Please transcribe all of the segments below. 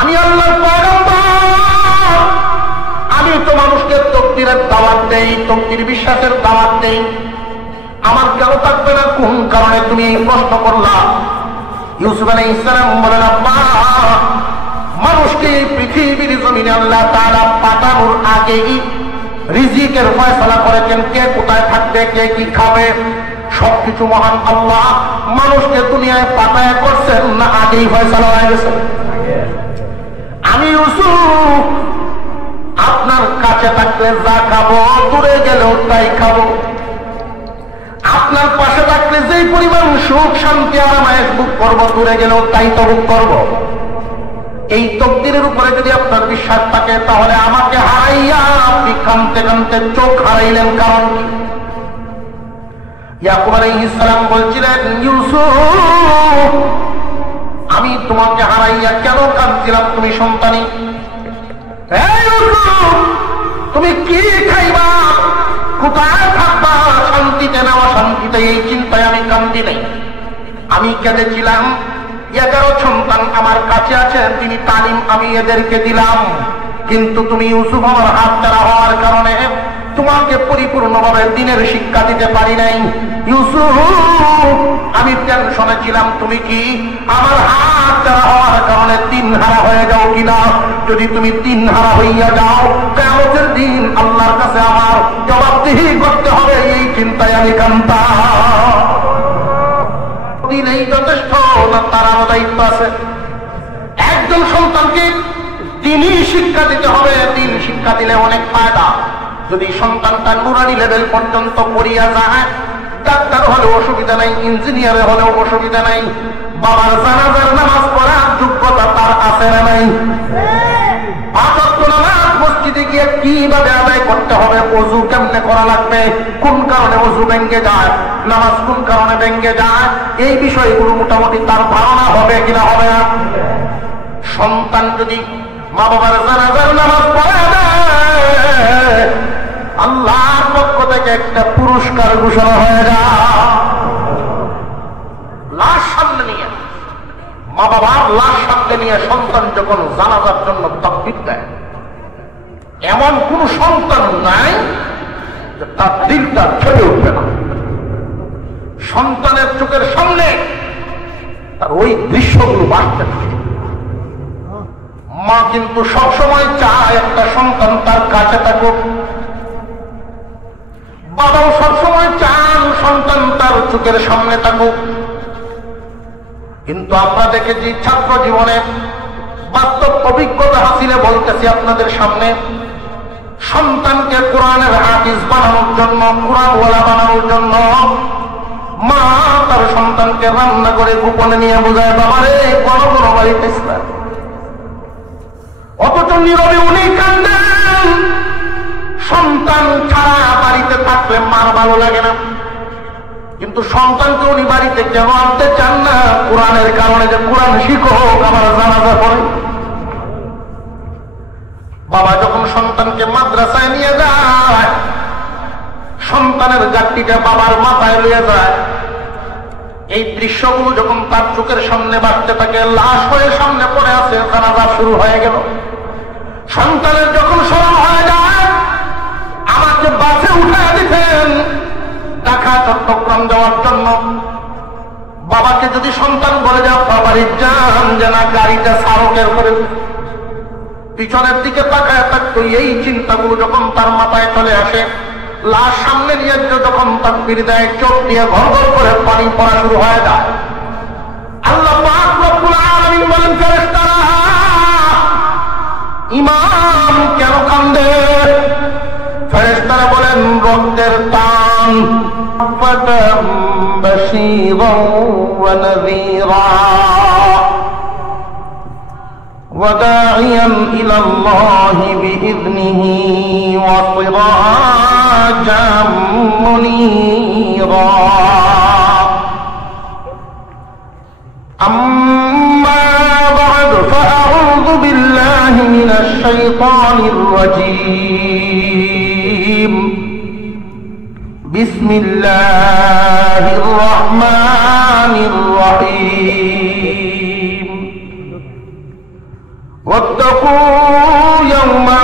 আমি আল্লাহর পয়গম্বর, আমি তো মানুষকে তাকদীরের দাওয়াত দেই, তাকদীর বিশ্বাসের দাওয়াত দেই। আমার কেন থাকবে না? কোন কারণে তুমি এই প্রশ্ন করলা? ইউসুফ আলাইহিস সালাম বলেন, আব্বা, মানুষকে পৃথিবীর জমিনে আল্লাহ তাআলা পাঠানোর আগেই রিজিকের ফয়সালা করেছেন, কে কোথায় থাকবে, কে কি খাবে, সবকিছু মহান আল্লাহ মানুষকে দুনিয়ায় পাঠায় করছেন না আগেই ফয়সালা হয়ে গেছে? আমি ইউসুফ আপনার কাছে থাকলে যা খাবো, দূরে গেলেও তাই খাবো। আপনার পাশে থাকলে যেই পরিমাণ সুখ শান্তি আরামায়েশ ভোগ করবো, দূরে গেলেও তাই তো ভোগ করবো। এই তাকদীরের উপরে যদি আপনার বিশ্বাস থাকে, তাহলে আমাকে হারাইয়া আপনি কাঁদতে কাঁদতে চোখ হারাইলেন কারণ কি? ইয়াকুব আলাইহিস সালাম বলছিলেন, ইউসুফ, আমি তোমাকে হারাইয়া কেন কাঁদছিলাম? তুমি সন্তানী, তুমি কি খাইবা, কোথায় থাকবা, শান্তিতে নেওয়া শান্তিতে, এই চিন্তায় আমি কান্দি নাই। আমি কেঁদেছিলাম 11 সন্তান আমার কাছে আছে, তিনি তালিম আমি এদেরকে দিলাম, কিন্তু তুমি ইউসুফ আমার হাত ছাড়া হওয়ার কারণে তোমাকে পরিপূর্ণভাবে দিনের শিক্ষা দিতে পারি নাই। ইউসুফ, আমি টেনশনে ছিলাম তুমি কি আমার হাত ছাড়া হওয়ার কারণে দিন হারা হয়ে যাও কিনা। যদি তুমি দিন হারা হইয়া যাও, কিয়ামতের দিন আল্লাহর কাছে আমার জবাবদিহি করতে হবে, এই চিন্তায় আমি কাঁদতাম। দিলেই যথেষ্ট না, তার আরো দায়িত্ব আছে। একজন সন্তানকে দিনই শিক্ষা দিতে হবে। দিন শিক্ষা দিলে অনেক ফায়দা। যদি সন্তানটা নুরানি লেভেল পর্যন্ত পড়িয়া যায়, ডাক্তার হলেও অসুবিধা নাই, ইঞ্জিনিয়ার হলেও অসুবিধা নাই, বাবার জানাজার নামাজ পড়ার যোগ্যতা তার আছে না নাই? 5 ওয়াক্ত নামাজ মসজিদে গিয়ে কিভাবে আদায় করতে হবে, ওযু কেমনে করা লাগবে, কোন কারণে ওযু ভেঙে যায়, নামাজ কোন কারণে ভেঙে যায়, এই বিষয়গুলো মোটামুটি তার ধারণা হবে কিনা হবে না? সন্তান যদি মা বাবার জানাজার নামাজ পড়ে দেয়, আল্লাহর পক্ষ থেকে একটা পুরস্কার ঘোষণা হয়ে যায়। লাশ সামনে নিয়ে, মা বাবার লাশ সামনে নিয়ে সন্তান যখন জানাজার জন্য তাকবীর দেয়, এমন কোন সন্তান নাই যে তার দিলটা ছেড়ে উঠবে না। সন্তানের চোখের সামনে তার ওই দৃশ্যগুলো বাড়তে থাকে। মা কিন্তু সবসময় চায় একটা সন্তান তার কাছে থাকুক, বাবাও সবসময় চান সন্তান তার চোখের সামনে থাকুক। কিন্তু আমরা দেখেছি ছাত্র জীবনে বাস্তব অভিজ্ঞতা হাসিলে বলতেছি আপনাদের সামনে, সন্তানকে কোরআনের হাফিজ বানানোর জন্য, কোরআনওয়ালা বানানোর জন্য মা তার সন্তানকে রান্না করে গোপনে নিয়ে বোঝায়, বাবারে বড় বড় বাড়িতে ইসলাম, অথচ নীরবে উনি কান্দেন। সন্তান ছাড়া বাড়িতে থাকলে মার ভালো লাগে না, কিন্তু সন্তানকে উনি বাড়িতে কেন আনতে চান না? কোরআনের কারণে, যে কোরআন শিখো আমার জানাজা পড়ে। বাবা যখন সন্তানকে মাদ্রাসায় নিয়ে যায়, সন্তানের গাড়িটা বাবার মাথায় নিয়ে যায়, এই দৃশ্যগুলো যখন তার চোখের সামনে বাড়তে থাকে, লাশ হয়ে সামনে পড়ে আছে, জানাজা শুরু হয়ে গেল। সন্তানের যখন স্মরণ হয়ে যায়, আমাকে বাসে উঠায় দিতেন ঢাকা চট্টগ্রাম যাওয়ার জন্য, বাবাকে যদি সন্তান বলে যাও বাবারই যান যে না গাড়িটা সারকের করে, পিছনের দিকে তাকায় থাকতো। এই চিন্তাগুলো যখন তার মাথায় চলে আসে, লাশ সামনে নিয়ে যখন তাকবীর দেয়, চোখ দিয়ে ঘর ঘর করে পানি পড়া শুরু হয়ে যায়। আল্লাহ পাক রব্বুল আলামিন বলেন, ফেরেশতারা, ইমাম কেন কান্দে? ফেরেশতারা বলেন, রক্তের টান। বাশীরান ওয়া নাযীরা وداعيا إلى الله بإذنه وسراجا منيرا أما بعد فأعوذ بالله من الشيطان الرجيم بسم الله الرحمن الرحيم واتقوا يوما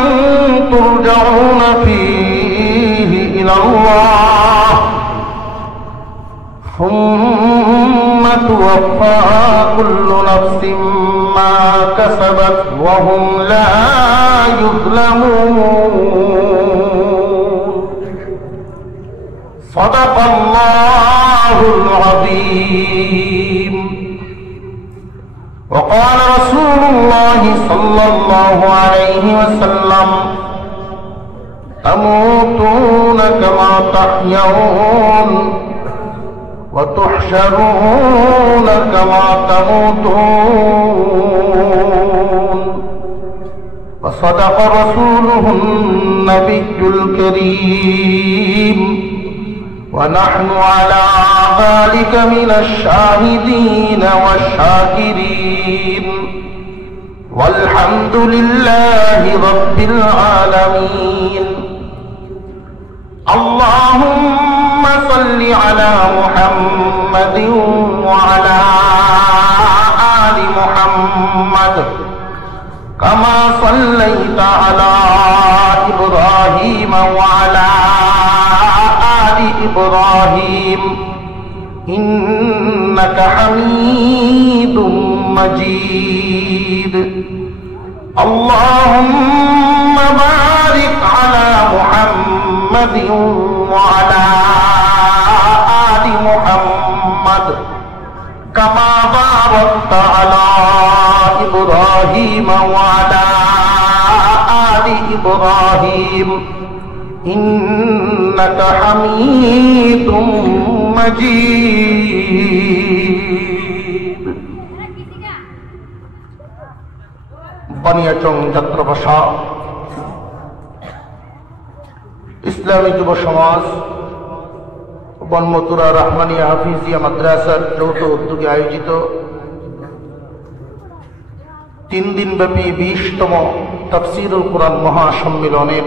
ترجعون فيه إلى الله ثم توفى كل نفس ما كسبت وهم لا يظلمون صدق الله العظيم وقال رسول الله صلى الله عليه وسلم تموتون كما تحيون وتحشرون كما تموتون وصدق رسوله النبي الكريم ونحن على ذلك من الشاهدين والشاكرين والحمد لله رب العالمين اللهم صل على محمد وعلى آل محمد كما صليت على إبراهيم وعلى آل إبراهيم إنك حميد مجيد اللهم بارك على محمد وعلى آل محمد كما باركت على إبراهيم وعلى آل إبراهيم إنك حميد مجيد বানিয়াচং যাত্রাভাষা ইসলামী যুব সমাজ বনমতুরা রহমানিয়া হাফিজিয়া মাদ্রাসার যৌথ উদ্যোগে আয়োজিত 3 দিনব্যাপী 20তম তাফসীরুল কোরআন মহাসম্মেলনের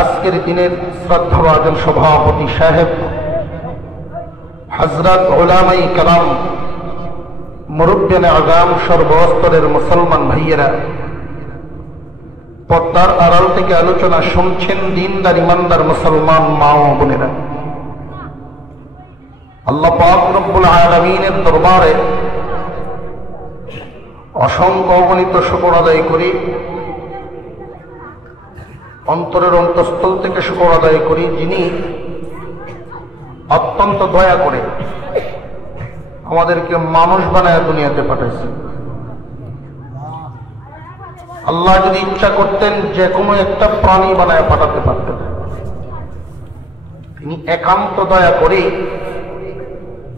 আজকের দিনের শ্রদ্ধাভাজন সভাপতি সাহেব হযরত উলামায়ে কেরাম মুরব্বিয়ানে আগাম সর্বস্তরের মুসলমান ভাইয়েরা পর্দার আড়াল থেকে আলোচনা শুনছেন দিনদার ইমানদার মুসলমান মা ও বোনেরা আল্লাহ পাক রব্বুল আলামিনের দরবারে অসংখ্য অগণিত শুকর আদায় করি অন্তরের অন্তঃস্থল থেকে শুকর আদায় করি যিনি অত্যন্ত দয়া করে আমাদেরকে মানুষ বানায় দুনিয়াতে পাঠাইছেন আল্লাহ যদি ইচ্ছা করতেন যে কোনো একটা প্রাণী বানায় পাঠাতে পারতেন তিনি একান্ত দয়া করে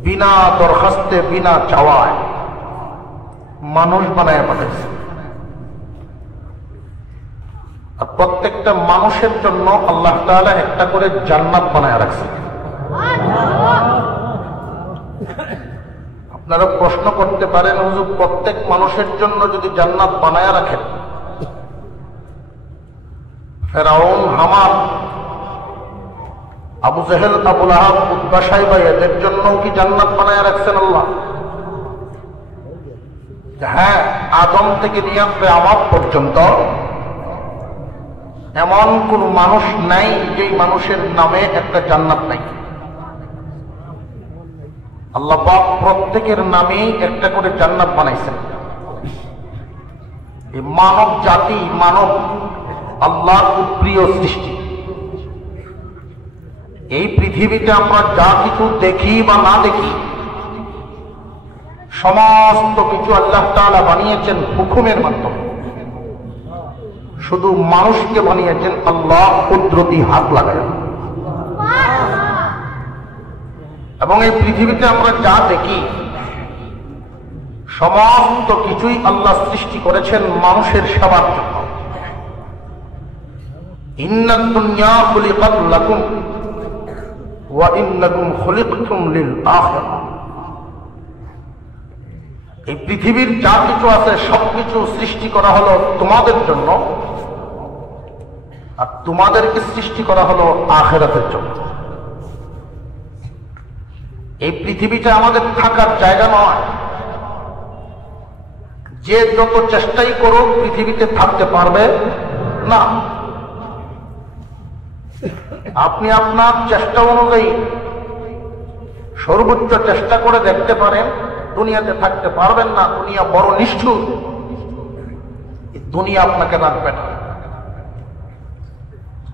বিনা দরখাস্তে বিনা চাওয়ায় মানুষ বানায় পাঠাইছেন আর প্রত্যেকটা মানুষের জন্য আল্লাহ তাআলা একটা করে জান্নাত বানায় রাখছেন আপনারা প্রশ্ন করতে পারেন হুজুর প্রত্যেক মানুষের জন্য যদি জান্নাত বানায় রাখেন ফেরাউন হামান আবু জেহেল আবু লাহাব উতবা সাইবা এদের জন্য কি জান্নাত বানায় রাখছেন আল্লাহ হ্যাঁ আদম থেকে নিয়ে কিয়ামত পর্যন্ত এমন কোন মানুষ নাই যে মানুষের নামে একটা জান্নাত নাই আল্লাহ পাক প্রত্যেকের নামেই একটা করে জান্নাত বানাইছেন এই মানব জাতি মানব আল্লাহর প্রিয় সৃষ্টি এই পৃথিবীতে আমরা যা কিছু দেখি বা না দেখি সমস্ত কিছু আল্লাহ তাআলা বানিয়েছেন হুকুমের মাধ্যমে শুধু মানুষকে বানিয়েছেন আল্লাহ কুদরতি হাত লাগায় এবং এই পৃথিবীতে আমরা যা দেখি সমস্ত কিছুই আল্লাহ সৃষ্টি করেছেন মানুষের সেবার জন্য ইন্নাদ দুনিয়া খুলিকাত লাকুম ওয়া ইন্নাকুম খুলিকতুম লিল আখিরাহ এই পৃথিবীর যা কিছু আছে সবকিছু সৃষ্টি করা হলো তোমাদের জন্য আর তোমাদেরকে সৃষ্টি করা হলো আখিরাতের জন্য এই পৃথিবীটা আমাদের থাকার জায়গা নয় যে যত চেষ্টাই করুক পৃথিবীতে থাকতে পারবে না। আপনি আপনার চেষ্টা অনুযায়ী সর্বোচ্চ চেষ্টা করে দেখতে পারেন, দুনিয়াতে থাকতে পারবেন না। দুনিয়া বড় নিষ্ঠুর, দুনিয়া আপনাকে রাখবে না।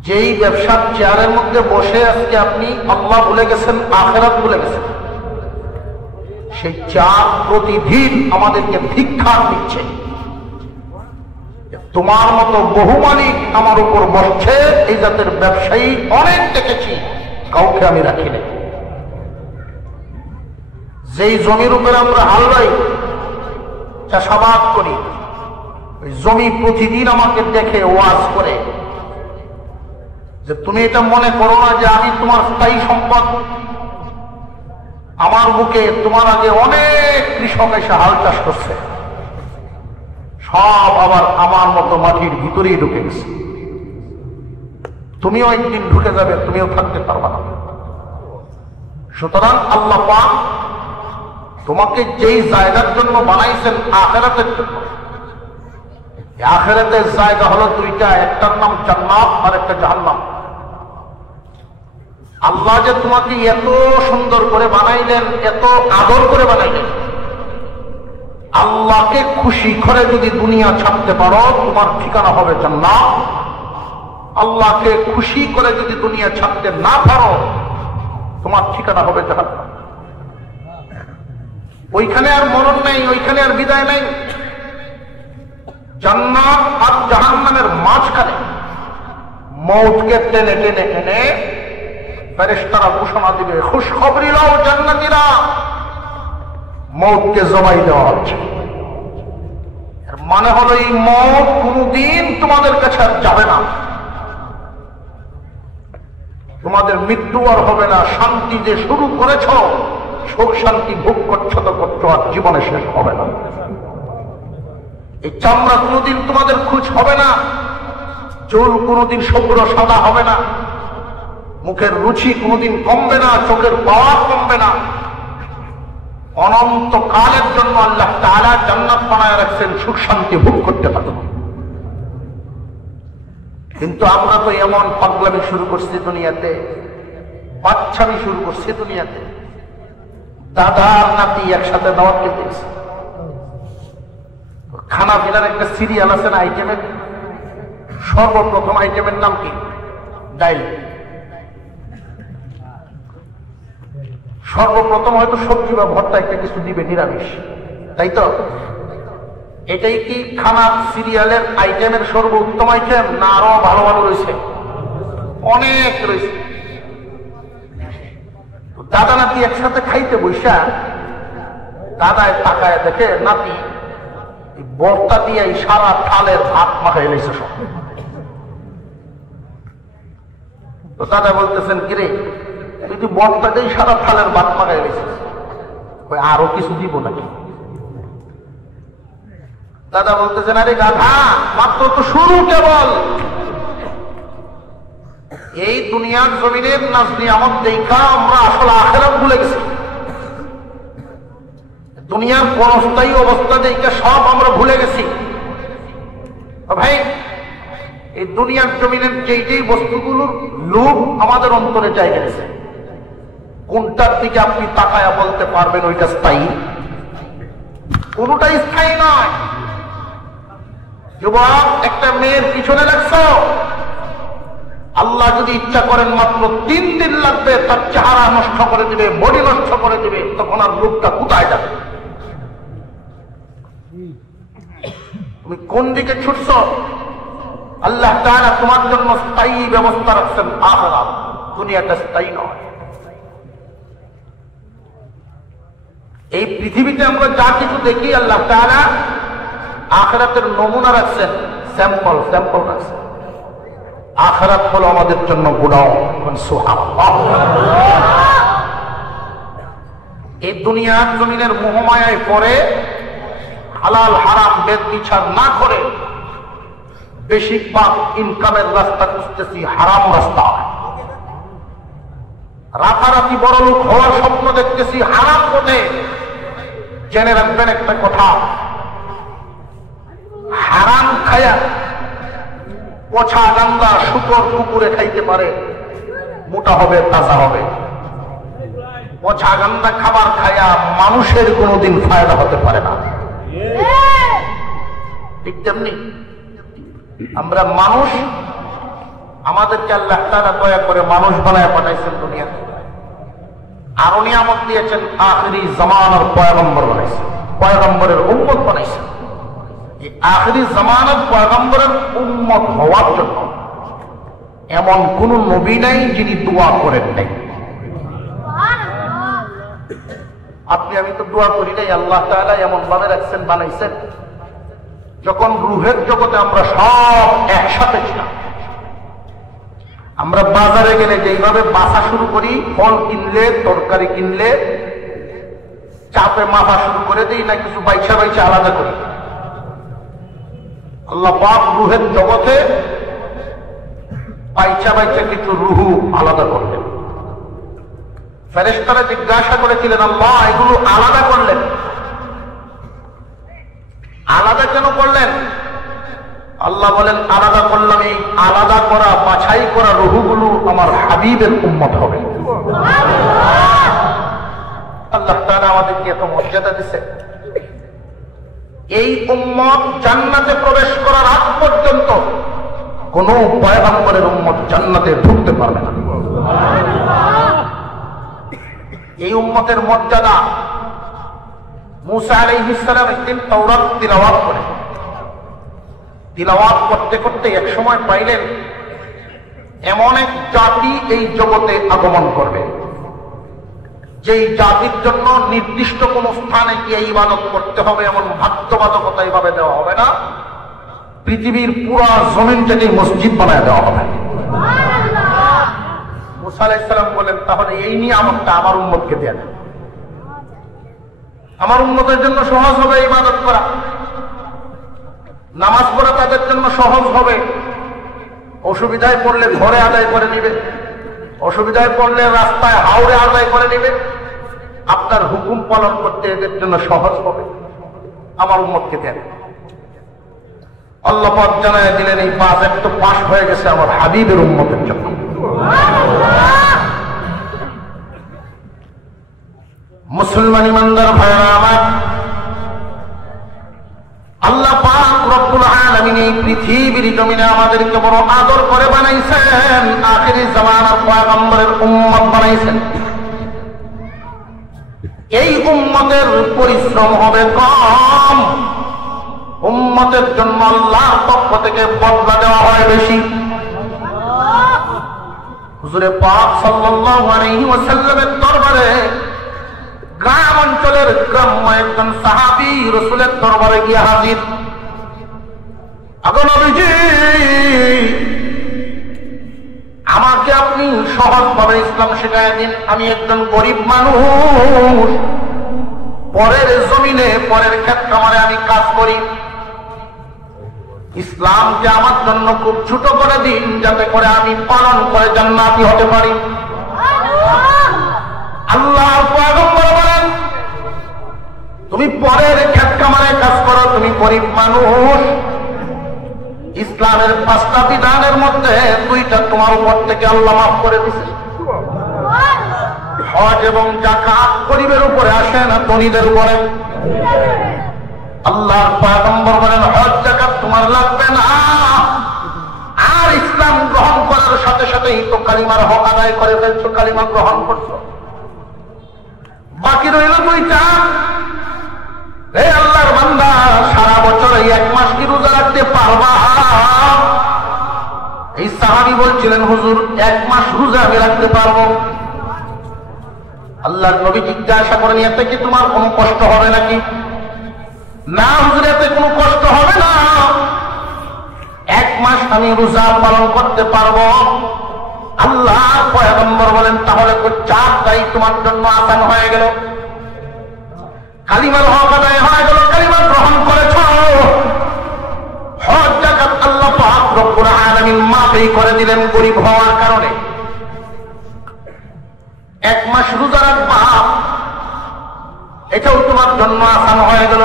যেই ব্যবসার চেয়ারের মধ্যে বসে আজকে আপনি আল্লাহ ভুলে গেছেন, আখিরাত ভুলে গেছেন, সেই চেয়ার প্রতিদিন আমাদেরকে ধিক্কার দিচ্ছে। তোমার মতো বহু মালিক আমার উপর বসছে, এই জাতের ব্যবসায়ী অনেক দেখেছি, কাউকে আমি রাখি নাই। যেই জমির উপরে আমরা হালবাই, চাষাবাদ করি, ওই জমি প্রতিদিন আমাকে দেখে ওয়াজ করে যে তুমি এটা মনে করো না যে আমি তোমার স্থায়ী সম্পদ। আমার বুকে তোমার আগে অনেক কৃষক এসে হাল চাষ করছে, সব আবার আমার মতো মাটির ভিতরেই ঢুকে গেছে। তুমিও একদিন ঢুকে যাবে, তুমিও থাকতে পারবা না। সুতরাং আল্লাহ পাক তোমাকে যেই জায়গার জন্য বানাইছেন, আখিরাতের জন্য, আখিরাতের জায়গা হলো দুইটা, একটার নাম জান্নাত আর একটা জাহান্নাম। আল্লাহ যে তোমাকে এত সুন্দর করে বানাইলেন, এত আদর করে বানাইলেন, আল্লাহকে খুশি করে যদি দুনিয়া ছাড়তে পারো তোমার ঠিকানা হবে জান্নাত। আল্লাহকে খুশি করে যদি দুনিয়া ছাড়তে না পারো তোমার ঠিকানা হবে জাহান্নাম। ওইখানে আর মরণ নেই, ওইখানে আর বিদায় নেই। জান্নাত আর জাহান্নামের মাঝখানে মওতকে টেনে টেনে টেনে ফেরেশতারা ঘোষণা দিবে, খুশখবরি লও জান্নাতীরা, মওতকে জবাই দেওয়া হচ্ছে। এর মানে হলো এই মওত কোনদিন তোমাদের কাছে আর যাবে না, তোমাদের মৃত্যু আর হবে না। শান্তি যে শুরু করেছ, সুখ শান্তি ভোগ করছো তো করছো, আর জীবনে শেষ হবে না। এই চামড়া কোনদিন তোমাদের খুঁজ হবে না, চুল কোনদিন শুভ্র সাদা হবে না, মুখের রুচি কোনদিন কমবে না, চোখের পাওয়ার কমবে না। অনন্ত কালের জন্য আল্লাহ তাআলা জান্নাত বানায় রাখছেন, সুখ শান্তি ভোগ করতে পারব। কিন্তু আমরা তো এমন পাগলামি শুরু করছি দুনিয়াতে, বাচ্চামি শুরু করছি দুনিয়াতে। দাদা আর নাতি একসাথে দাওয়াত খেতে গেছে। খানা পিনার একটা সিরিয়াল আছে না আইটেমের, সর্বপ্রথম আইটেমের নাম কি? ডাইল। সর্বপ্রথম হয়তো সবজি বা ভর্তা একটা কিছু দিবে নিরামিষ, তাই তো? এটাই কি খানার সিরিয়ালের আইটেমের সর্বোত্তম আইটেম, না আরো ভালো ভালো রয়েছে? অনেক রয়েছে। দাদা নাতি একসাথে খাইতে বৈশা দাদায় তাকায় দেখে নাতি ভর্তা দিয়ে সারা থালের ভাত মাখাই লেছে সব। তো দাদা বলতেছেন, কিরে তুই ভর্তা দিয়ে সারা থালের ভাত মাখাই লেছিস, আরো কিছু দিব নাকি? দাদা বলতেছেন, আরে গাধা, মাত্র তো শুরু কেবল। এই দুনিয়ার জমিনের নাজ নিয়ামত দেখা আমরা আসলে আখিরাত ভুলে গেছি। দুনিয়ার ক্ষণস্থায়ী অবস্থা দেখা সব আমরা ভুলে গেছি। ভাই, এই দুনিয়ার জমিনের যেই বস্তুগুলোর লোভ আমাদের অন্তরে জায়গা গেছে, কোনটার দিকে আপনি তাকায়া বলতে পারবেন ওইটা স্থায়ী? কোনটাই স্থায়ী নয়। যুবক, একটা মেয়ের পিছনে লাগছো, আল্লাহ যদি ইচ্ছা করেন মাত্র 3 দিন লাগবে তার চেহারা নষ্ট করে দিবে, বডি নষ্ট করে দিবে, তখন আর লোকটা কোথায় যাবে? তুমি কোন দিকে ছুটছ? আল্লাহ তাআলা তোমার জন্য স্থায়ী ব্যবস্থা রাখছেন আখিরাত, দুনিয়াটা স্থায়ী নয়। এই পৃথিবীতে আমরা যা কিছু দেখি, আল্লাহ তাআলা আখিরাতের নমুনা রাখছেন, স্যাম্পল রাখছেন। আখিরাত হলো আমাদের জন্য গোডাউন। সুবহানাল্লাহ। এই দুনিয়ার জমিনের মোহমায়ায় পড়ে হালাল হারাম বেদ বিচার না করে বেশিরভাগ ইনকামের রাস্তা খুঁজতেছি হারাম রাস্তা। রাতারাতি বড় লোক হওয়ার স্বপ্ন দেখতেছি হারাম পথে। জেনে রাখবেন একটা কথা, হারাম খায়া পচা গান্দা শুকর কুকুরে খাইতে পারে, মোটা হবে, তাজা হবে। পচা গান্দা খাবার খায়া মানুষের কোনোদিন ফায়দা হতে পারে না। ঠিক তেমনি আমরা মানুষ, আমাদেরকে আল্লাহ তাআলা দয়া করে মানুষ বানায় পাঠাইছেন দুনিয়াতে, আরো নিয়ামত দিয়েছেন, আখিরি জামানার পয়গম্বর বানাইছেন, পয়গম্বরের উম্মত বানাইছেন। এই আখিরি জামানার পয়গম্বরের উম্মত হওয়ার জন্য এমন কোন নবী নাই যিনি দোয়া করেন নাই। আপনি আমি তো দোয়া করি নাই, আল্লাহ তাআলা এমন ভাবে রাখছেন, বানাইছেন। যখন রুহের জগতে আমরা সব একসাথে ছিলাম, আমরা বাজারে গেলে যেইভাবে বাসা শুরু করি, ফল কিনলে, তরকারি কিনলে চাপে মাপা শুরু করে দিই না, কিছু বাইছা বাইছা আলাদা করি। আল্লাহ পাক রুহের জগতে বাইচা বাইচা কিছু রুহু আলাদা করলেন। ফেরেশতারা জিজ্ঞাসা করেছিলেন, আল্লাহ এগুলো আলাদা করলেন, আলাদা কেন করলেন? আল্লাহ বলেন, আলাদা করলাম, এই আলাদা করা বাছাই করা রুহুগুলো আমার হাবিবের উম্মত হবে। আল্লাহ তাআলা আমাদেরকে এত মর্যাদা দিয়েছে। এই উম্মত জান্নাতে প্রবেশ করার আগ পর্যন্ত কোন পয়গম্বরের উম্মত জান্নাতে ঢুকতে পারবে না। এই উম্মতের মর্যাদা, মুসা আলাইহিস সালাম একদিন তাওরাত তিলাওয়াত করেন। তিলাওয়াত করতে করতে এক সময় পাইলেন এমন এক জাতি এই জগতে আগমন করবে, যেই জাতির জন্য নির্দিষ্ট কোন স্থানে গিয়ে ইবাদত করতে হবে এমন বাধ্যবাধকতা এইভাবে দেওয়া হবে না, পৃথিবীর পুরা জমিনটাকে মসজিদ বানায় দেওয়া হবে। মুসা আলাইহিস সালাম বলেন, তাহলে এই নিয়ামতটা আমার উম্মতকে দেন, আমার উম্মতের জন্য সহজ হবে ইবাদত করা, নামাজ পড়া তাদের জন্য সহজ হবে, অসুবিধায় পড়লে ঘরে আদায় করে নিবে, অসুবিধায় পড়লে রাস্তায় হাওড়ে আদায় করে নিবে, আপনার হুকুম পালন করতে এদের জন্য সহজ হবে, আমার উম্মতকে দেন। আল্লাহ পাক জানায় দিলেন, এই বাজেট তো পাস হয়ে গেছে আমার হাবিবের উম্মতের জন্য। মুসলমান ইমানদার ভাইরা আমার, আল্লাহ পাক রব্বুল আলামিন এই পৃথিবীর জমিনে আমাদেরকে বড় আদর করে বানাইছেন, আখিরি জামানার পয়গম্বরের উম্মত বানাইছেন। এই উম্মতের পরিশ্রম হবে কম, উম্মতের জন্য আল্লাহর পক্ষ থেকে বদলা দেওয়া হয় বেশি। হুজুরে পাক সাল্লাল্লাহু আলাইহি ওয়াসাল্লামের দরবারে গ্রাম অঞ্চলের গ্রাম্য একজন সাহাবী রাসূলের দরবারে গিয়ে হাজির। আগে নবীজি, আমাকে আপনি সহজভাবে ইসলাম শেখায় দিন, আমি একজন গরিব মানুষ, পরের জমিনে পরের ক্ষেত খামারে আমি কাজ করি, ইসলামকে আমার জন্য খুব ছোট করে দিন, যাতে করে আমি পালন করে জান্নাতি হতে পারি। আল্লাহর পয়গম্বর বলেন, তুমি পরের ক্ষেত খামারে কাজ করো, তুমি গরিব মানুষ, ইসলামের 5টা বিধানের মধ্যে 2টা তোমার উপর থেকে আল্লাহ মাফ করে দিয়েছে। হজ এবং যাকাত গরিবের উপরে আসে না ধনীদের উপরে। আল্লাহর পয়গম্বর বলেন, হজ যাকাত তোমার লাগবে না, আর ইসলাম গ্রহণ করার সাথে সাথেই তো কালিমার হক আদায় করে ফেলছো, কালিমা গ্রহণ করছো। বাকি রইল 2টা। এই আল্লাহর বান্দা, সারা বছর এই 1 মাস কি রোজা রাখতে পারবা? এই সাহাবী বলছিলেন, হুজুর 1 মাস রোজা আমি রাখতে পারবো। আল্লাহর নবী জিজ্ঞাসা করেন, এতে কি তোমার কোনো কষ্ট হবে নাকি? না হুজুর, এতে কোনো কষ্ট হবে না, 1 মাস আমি রোজা পালন করতে পারবো। আল্লাহর পয়গম্বর বলেন, তাহলে তো 4টাই তোমার জন্য আসান হয়ে গেল, কালিমার হক আদায় হয়ে গেল, কালিমা গ্রহণ করেছ, হজ যাকাত আল্লাহ পাক রব্বুল আলামিন মাফই করে দিলেন গরিব হওয়ার কারণে। 1 মাস রোজা রাখবা, এটাও তোমার জন্য আসান হয়ে গেল।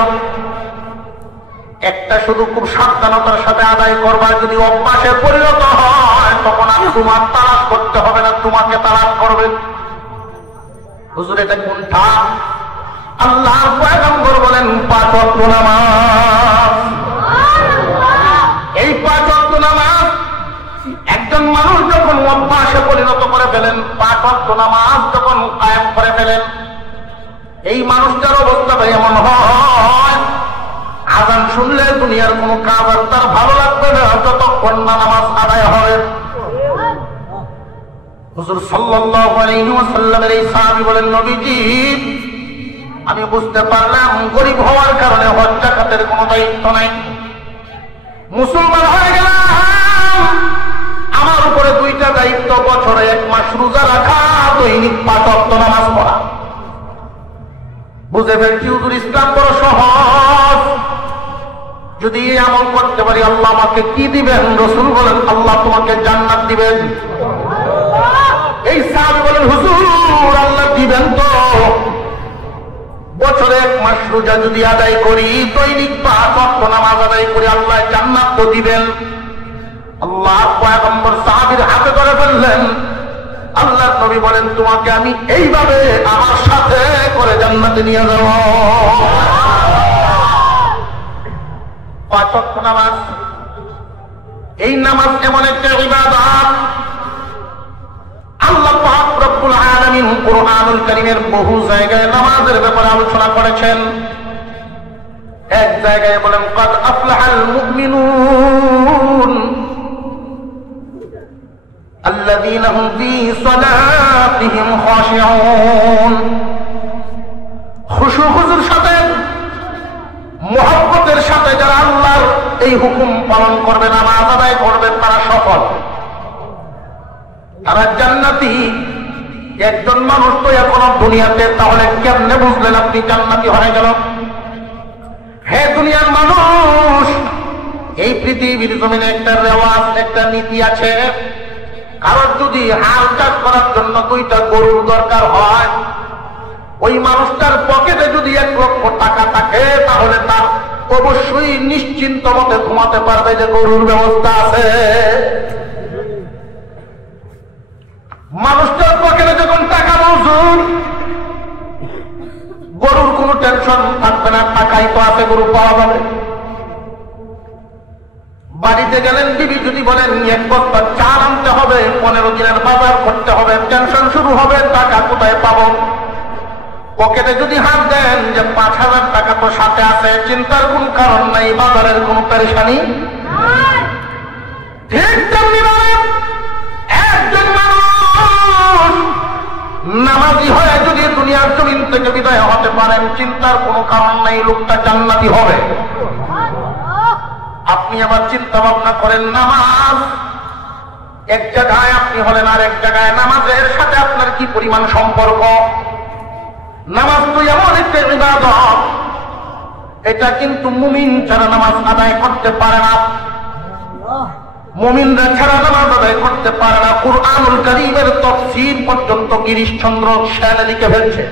একটা শুধু খুব সাবধানতার সাথে আদায় করবা, যদি অভ্যাসে পরিণত হয় তখন আর তোমার তালাশ করতে হবে না, তোমাকে তালাশ করবে। হুজুর এটা কোনটা? আল্লাহর পয়গম্বর বলেন 5 ওয়াক্ত নামাজ। এই 5 ওয়াক্ত নামাজ একজন মানুষ যখন অভ্যাসে পরিণত করে ফেলেন, 5 ওয়াক্ত নামাজ যখন কায়েম করে ফেলেন, এই মানুষটার অবস্থাটা এমন হয়, আযান শুনলে দুনিয়ার কোনো কাজ আর তার ভালো লাগবে না যতক্ষণ না নামাজ আদায় হবে। হুজুর সাল্লাল্লাহু আলাইহি ওয়াসাল্লামের এই সাহাবী বলেন, নবীজি আমি বুঝতে পারলাম গরিব হওয়ার কারণে হজ যাকাতের কোনো দায়িত্ব নাই, মুসলমান হয়ে গেলাম, আমার উপরে 2টা দায়িত্ব, বছরে 1 মাস রোজা রাখা, দৈনিক 5 ওয়াক্ত নামাজ পড়া। বুঝে ফেলছি হুজুর ইসলাম বড় সহজ, যদি এই আমল করতে পারি আল্লাহ আমাকে কি দিবেন? রাসূল বলেন আল্লাহ তোমাকে জান্নাত দিবেন। এই সাহাবী বলেন হুজুর আল্লাহ দিবেন তো, বছরে 1 মাস রোজা যদি আদায় করি, দৈনিক 5 ওয়াক্ত নামাজ আদায় করি, আল্লাহ জান্নাত তো দিবেন। আল্লাহর পয়গম্বর সাহাবীর হাতে ধরে ফেললেন। আল্লাহর নবী বলেন তোমাকে আমি এইভাবে আমার সাথে করে জান্নাতে নিয়ে যাব। 5 ওয়াক্ত নামাজ, এই নামাজ এমন একটা ইবাদত, আল্লাহ পাক রব্বুল আলামিন কুরআনুল কারীমের বহু জায়গায় নামাজের ব্যাপারে আলোচনা করেছেন। এক জায়গায় বলেন ক্বাদ আফলাহাল মুমিনুন আল্লাযীনা হুম ফী সালাতিহিম খাশিউন। খুশু খুজুর সাথে, মুহাব্বতের সাথে যারা আল্লাহর এই হুকুম পালন করবে, নামাজ আদায় করবে, তারা সফল, তারা জান্নাতি। একজন মানুষ তো এখনো দুনিয়াতে, তাহলে কেমনে বুঝলেন আপনি জান্নাতি হয়ে গেল? হে দুনিয়ার মানুষ, এই পৃথিবীর জমিনে একটা রেওয়াজ, একটা নীতি আছে, কারোর যদি হাল চাষ করার জন্য 2টা গরুর দরকার হয়, ওই মানুষটার পকেটে যদি 1 লক্ষ টাকা থাকে, তাহলে তার অবশ্যই নিশ্চিন্ত মতে ঘুমাতে পারবে যে গরুর ব্যবস্থা আছে। মানুষটার পকেটে যখন টাকা মজুদ, গরুর কোনো টেনশন থাকবে না, টাকাই তো আছে, গরু পাওয়া যাবে। বাড়িতে গেলেন, বিবি যদি বলেন 1 বস্তা চাল আনতে হবে, 15 দিনের বাজার করতে হবে, টেনশন শুরু হবে, টাকা কোথায় পাবো? পকেটে যদি হাত দেন যে 5000 টাকা তো সাথে আছে, চিন্তার কোন কারণ নাই, বাজারের কোন পেরেশানি। ঠিক তেমনি একজন মানুষ নামাজি হয়ে যদি দুনিয়ার জমিন থেকে বিদায় হতে পারেন, চিন্তার কোনো কারণ নাই, লোকটা জান্নাতি হবে। আপনি আবার চিন্তা ভাবনা করেন, নামাজ এক জায়গায় আপনি হলেন আর এক জায়গায়, নামাজের সাথে আপনার কি পরিমাণ সম্পর্ক? নামাজ তো এমন একটা ইবাদত, এটা কিন্তু মুমিন ছাড়া নামাজ আদায় করতে পারে না, মুমিনরা ছাড়া নামাজ আদায় করতে পারে না। কুরআনুল কারীমের তাফসীর পর্যন্ত গিরিশচন্দ্র সেন লিখে ফেলছে।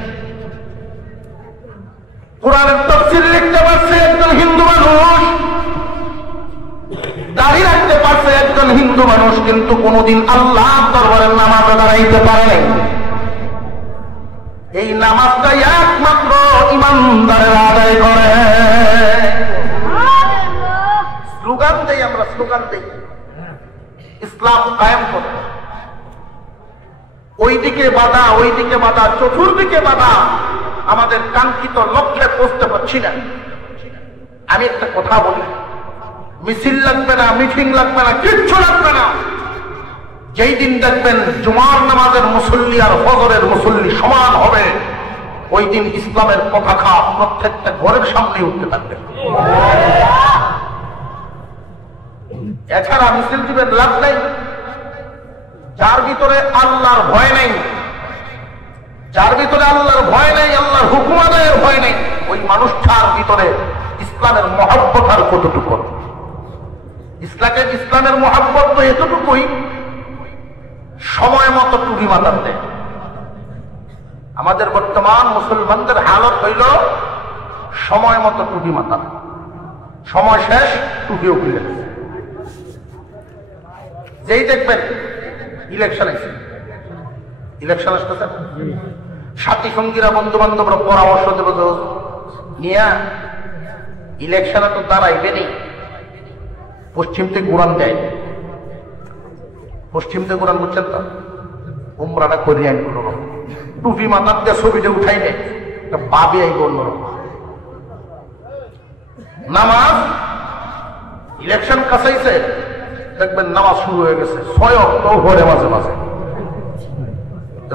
কুরআনের তাফসীর লিখতে পারছে একজন হিন্দু মানুষ, দাঁড়িয়ে রাখতে পারছে একজন হিন্দু মানুষ, কিন্তু কোনদিন আল্লাহর দরবারে নামাজ আদাইতে পারে নাই। এই নামাজটা একমাত্র ইমানদারেরা আদায় করে। স্লোগান দেই আমরা, স্লোগান দেই ইসলাম কায়েম করো, ওইদিকে বাধা, ওইদিকে বাধা, চতুর্দিকে বাধা, আমাদের কাঙ্ক্ষিত লক্ষ্যে পৌঁছতে পারছি না। আমি একটা কথা বলি, মিছিল লাগবে না, মিটিং লাগবে না, কিচ্ছু লাগবে না। যেই দিন দেখবেন জুমার নামাজের মুসল্লি আর ফজরের মুসল্লি সমান হবে, ওই দিন ইসলামের পতাকা প্রত্যেকটা ঘরের সামনে উঠতে থাকবে। এছাড়া মিছিল দিবেন লাভ নেই। যার ভিতরে আল্লাহর ভয় নেই, যার ভিতরে আল্লাহর ভয় নেই, আল্লাহর হুকুম আদায়ের ভয় নেই, ওই মানুষটার ভিতরে ইসলামের মহব্বত আর কতটুকু? ইসলামের মহব্বত তো এতটুকুই, সময় মতো টুপি মাথাতে। আমাদের বর্তমান মুসলমানদের হালত হইল সময় মতো টুপি মাথা। সময় শেষ, টুপিও খুলে যেই দেখবেন ইলেকশন আসতেছে, সাথী সঙ্গীরা বন্ধু বান্ধবরা পরামর্শ দেবে নিয়া ইলেকশনে তো দাঁড়াইবে নেই, পশ্চিম থেকে উড়ান দেয়, পশ্চিম থেকে উড়ান বুঝছেন তো, উমরাটা করি আইন কোন টুপি মাথার দিয়ে ছবিটা উঠাই নেই, ভাবি আইব অন্যরকম। নামাজ ইলেকশন কাছাইছে, দেখবেন নামাজ শুরু হয়ে গেছে, 6 অক্ট ভরে মাঝে মাঝে।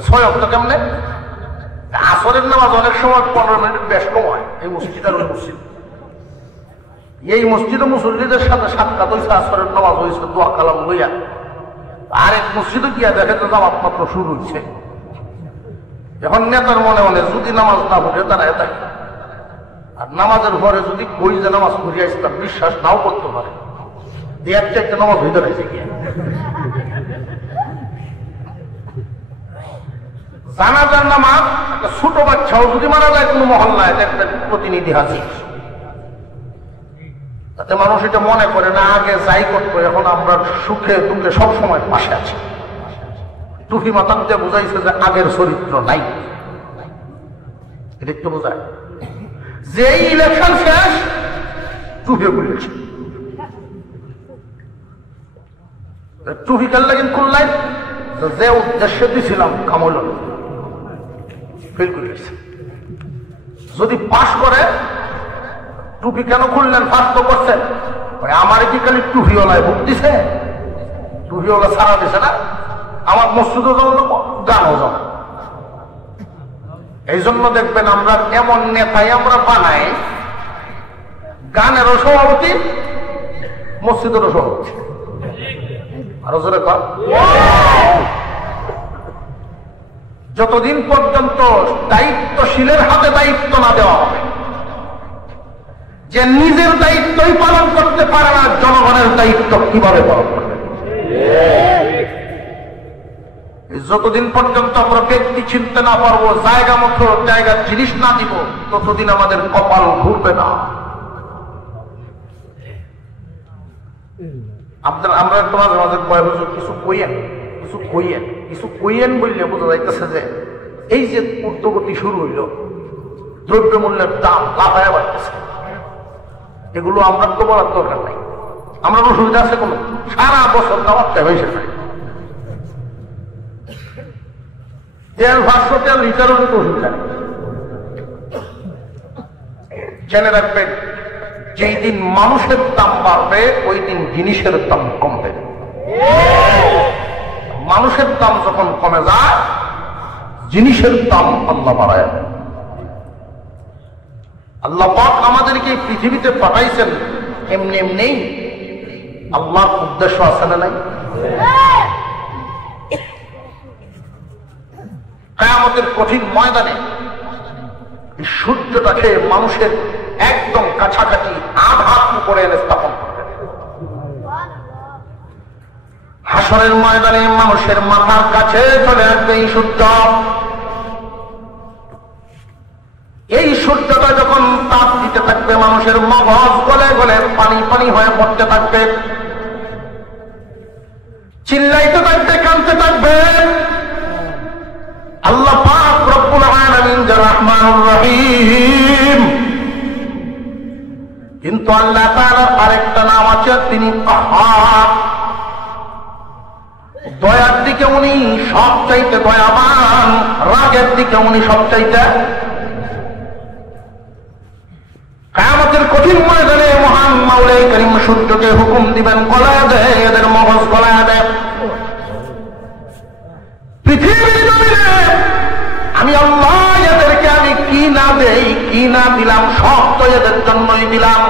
6 অক্ট কেমনে? আসরের নামাজ অনেক সময় 15 মিনিট বেশ কম হয় এই মসজিদ আর ওই মসজিদ। এই মসজিদে মুসল্লিদের সাথে সাক্ষাৎ হয়েছে, আসরের নামাজ হয়েছে, দোয়া কালাম হইয়া। আরেক মসজিদে গিয়া দেখে তো নামাজ মাত্র শুরু হয়েছে। এখন নেতার মনে মনে যদি নামাজ না পড়ে দাঁড়ায় থাকে, আর নামাজের ঘরে যদি কই যে নামাজ পড়িয়া ইসলাম বিশ্বাস নাও করতে পারে, একটা নামাজ হয়ে দাঁড়াইছে গিয়া। জানাজার নামাজ একটা ছোট বাচ্চাও যদি মারা যায় কোনো মহল্লায়, একটা প্রতিনিধি হাজির, তাতে মানুষ এটা মনে করে না আগে যাই করতো, এখন আমরা সুখে দুঃখে সবসময় পাশে আছি। টুপি মাথার দিয়ে বুঝাইছে যে আগের চরিত্র নাই, এটা একটু বোঝায়। যেই ইলেকশন শেষ, টুপি খুলেছে, টুপি খেললে কিন্তু খুললাই, যে উদ্দেশ্যে দিয়েছিলাম কামল ফেল করে গেছে। যদি পাশ করে, টুপি কেন খুললেন, পাশ তো করছেন, আমার কি খালি টুপিওয়ালায় ভোট দিছে, টুপিওয়ালা সারা দিছে না, আমার মসজিদও জন্য গানও জমা। এই জন্য দেখবেন আমরা এমন নেতাই আমরা বানাই, গানেরও সভাপতি, মসজিদেরও সভাপতি। আরো জোরে কর। যতদিন পর্যন্ত দায়িত্বশীলের হাতে দায়িত্ব না দেওয়া হবে, যে নিজের দায়িত্বই পালন করতে পারে না, জনগণের দায়িত্ব কিভাবে পালন করবে? যতদিন পর্যন্ত আমরা ব্যক্তি চিনতে না পারবো, জায়গা মতো জায়গার জিনিস না দিব, ততদিন আমাদের কপাল ঘুরবে না। আমরা একটু মাঝে মাঝে কিছু কইয়েন বললে বোঝা যাইতেছে যে এই যে ঊর্ধ্বগতি শুরু হইল, দ্রব্যমূল্যের দাম লাফায়া বাড়তেছে, এগুলো আমরা তো বলার দরকার নাই। আমরা অসুবিধা আছে কোনো? সারা বছর দাওয়াত দেয় হয়েছে নাই, তেল 500 তেল লিটার হলে তো অসুবিধা নেই। জেনে রাখবেন, যেই দিন মানুষের দাম বাড়বে, ওই দিন জিনিসের দাম কমবে। মানুষের দাম যখন কমে যায়, জিনিসের দাম আল্লাহ বাড়ায় দেয়। আল্লাহ পাক আমাদেরকে এই পৃথিবীতে পাঠাইছেন এমনি এমনি, আল্লাহর উদ্দেশ্য আছে না নাই? কিয়ামতের কঠিন ময়দানে সূর্যটাকে মানুষের একদম কাছাকাছি আঘাত উপরে এনে স্থাপন করবে। হাসরের ময়দানে মানুষের মাথার কাছে চলে আসবে এই সূর্য। এই সূর্যটা যখন তাপ দিতে থাকবে, মানুষের মগজ গলে গলে পানি পানি হয়ে পড়তে থাকবে, চিল্লাইতে থাকবে, কাঁদতে থাকবে। আল্লাহ পাক রব্বুল আলামিন যে রহমানুর রহিম, কিন্তু আল্লাহ তাআলার আরেকটা নাম আছে, তিনি কাহ্হার। দয়ার দিকে উনি সবচাইতে দয়াবান, রাগের দিকে উনি সবচাইতে। কিয়ামতের কঠিন ময়দানে মহান মাওলাই করিম সূর্যকে হুকুম দিবেন, গলায় দেয়, এদের মগজ গলায় দেয়। পৃথিবীর জমিনে আমি আল্লাহ এদেরকে আমি কি না দেই, কি না দিলাম, সব তো এদের জন্যই দিলাম।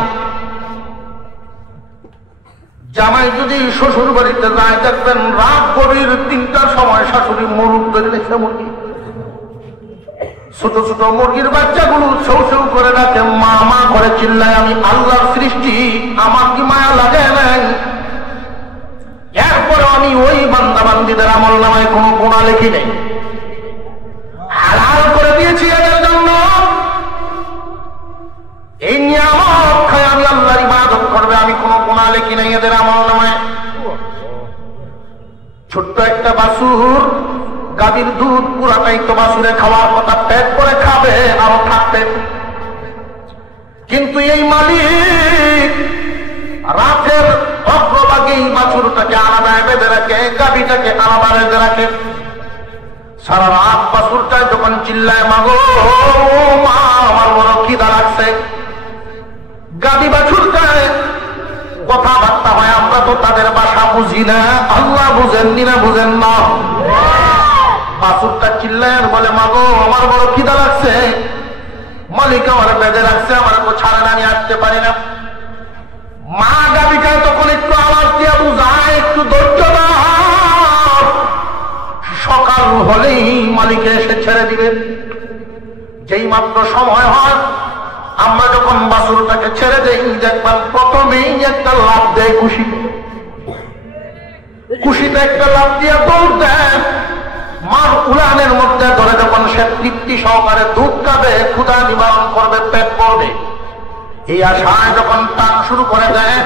জামাই যদি শ্বশুর বাড়িতে যায়, দেখবেন রাত গভীর 3টার সময় শাশুড়ি মুরগ ধরে রেখেছে মুরগি, ছোট ছোট মুরগির বাচ্চাগুলো ছৌ ছৌ করে ডাকে, মা মা করে চিল্লায়। আমি আল্লাহর সৃষ্টি, আমার কি মায়া লাগে নাই? এরপরে আমি ওই বান্দা বান্দীদের আমল নামায় কোনো গুনাহ লিখি নেই, হালাল করে দিয়েছি এদের জন্য। এই নিয়ামত খায় আমি আল্লাহর ইবাদত এদের আমলনামায়। ছোট্ট একটা বাছুর, গাভীর দুধ পুরাটাই তো বাছুরে খাওয়ার কথা, পেট করে খাবে আরো থাকবে। কিন্তু এই মালিক রাতের অগ্রভাগে এই বাছুরটাকে আলাদা বেঁধে রাখে, গাভীটাকে আলাদা বেঁধে রাখে। সারা রাত বাছুরটা যখন চিল্লায়, মাগো মা আমার বড় খিদা লাগছে, গাভী বাছুরটায় কথাবার্তা হয়, আমরা তো তাদের ভাষা বুঝি না, আল্লাহ বুঝেননি না বুঝেন না। বাছুরটা চিল্লায় আর বলে, মাগো আমার বড় খিদা লাগছে, মালিক আমার বেঁধে রাখছে, আমার তো ছাড়ে না, আমি আসতে পারি না। মা গাভীটায় তখন একটু আওয়াজ দিয়ে বুঝায়, একটু ধৈর্য দাও, সকাল হলেই মালিকে এসে ছেড়ে দিবে। যেই মাত্র সময় হয়, আমরা যখন বাছুরটাকে ছেড়ে দেই, দেখবেন প্রথমেই একটা লাফ দেয় খুশিতে, খুশিতে একটা লাফ দিয়ে দৌড় দেয়, মার উলানের মধ্যে ধরে যখন সে তৃপ্তি সহকারে দুধ খাবে, ক্ষুধা নিবারণ করবে, পেট পড়বে, এই আশায় যখন টান শুরু করে দেয়,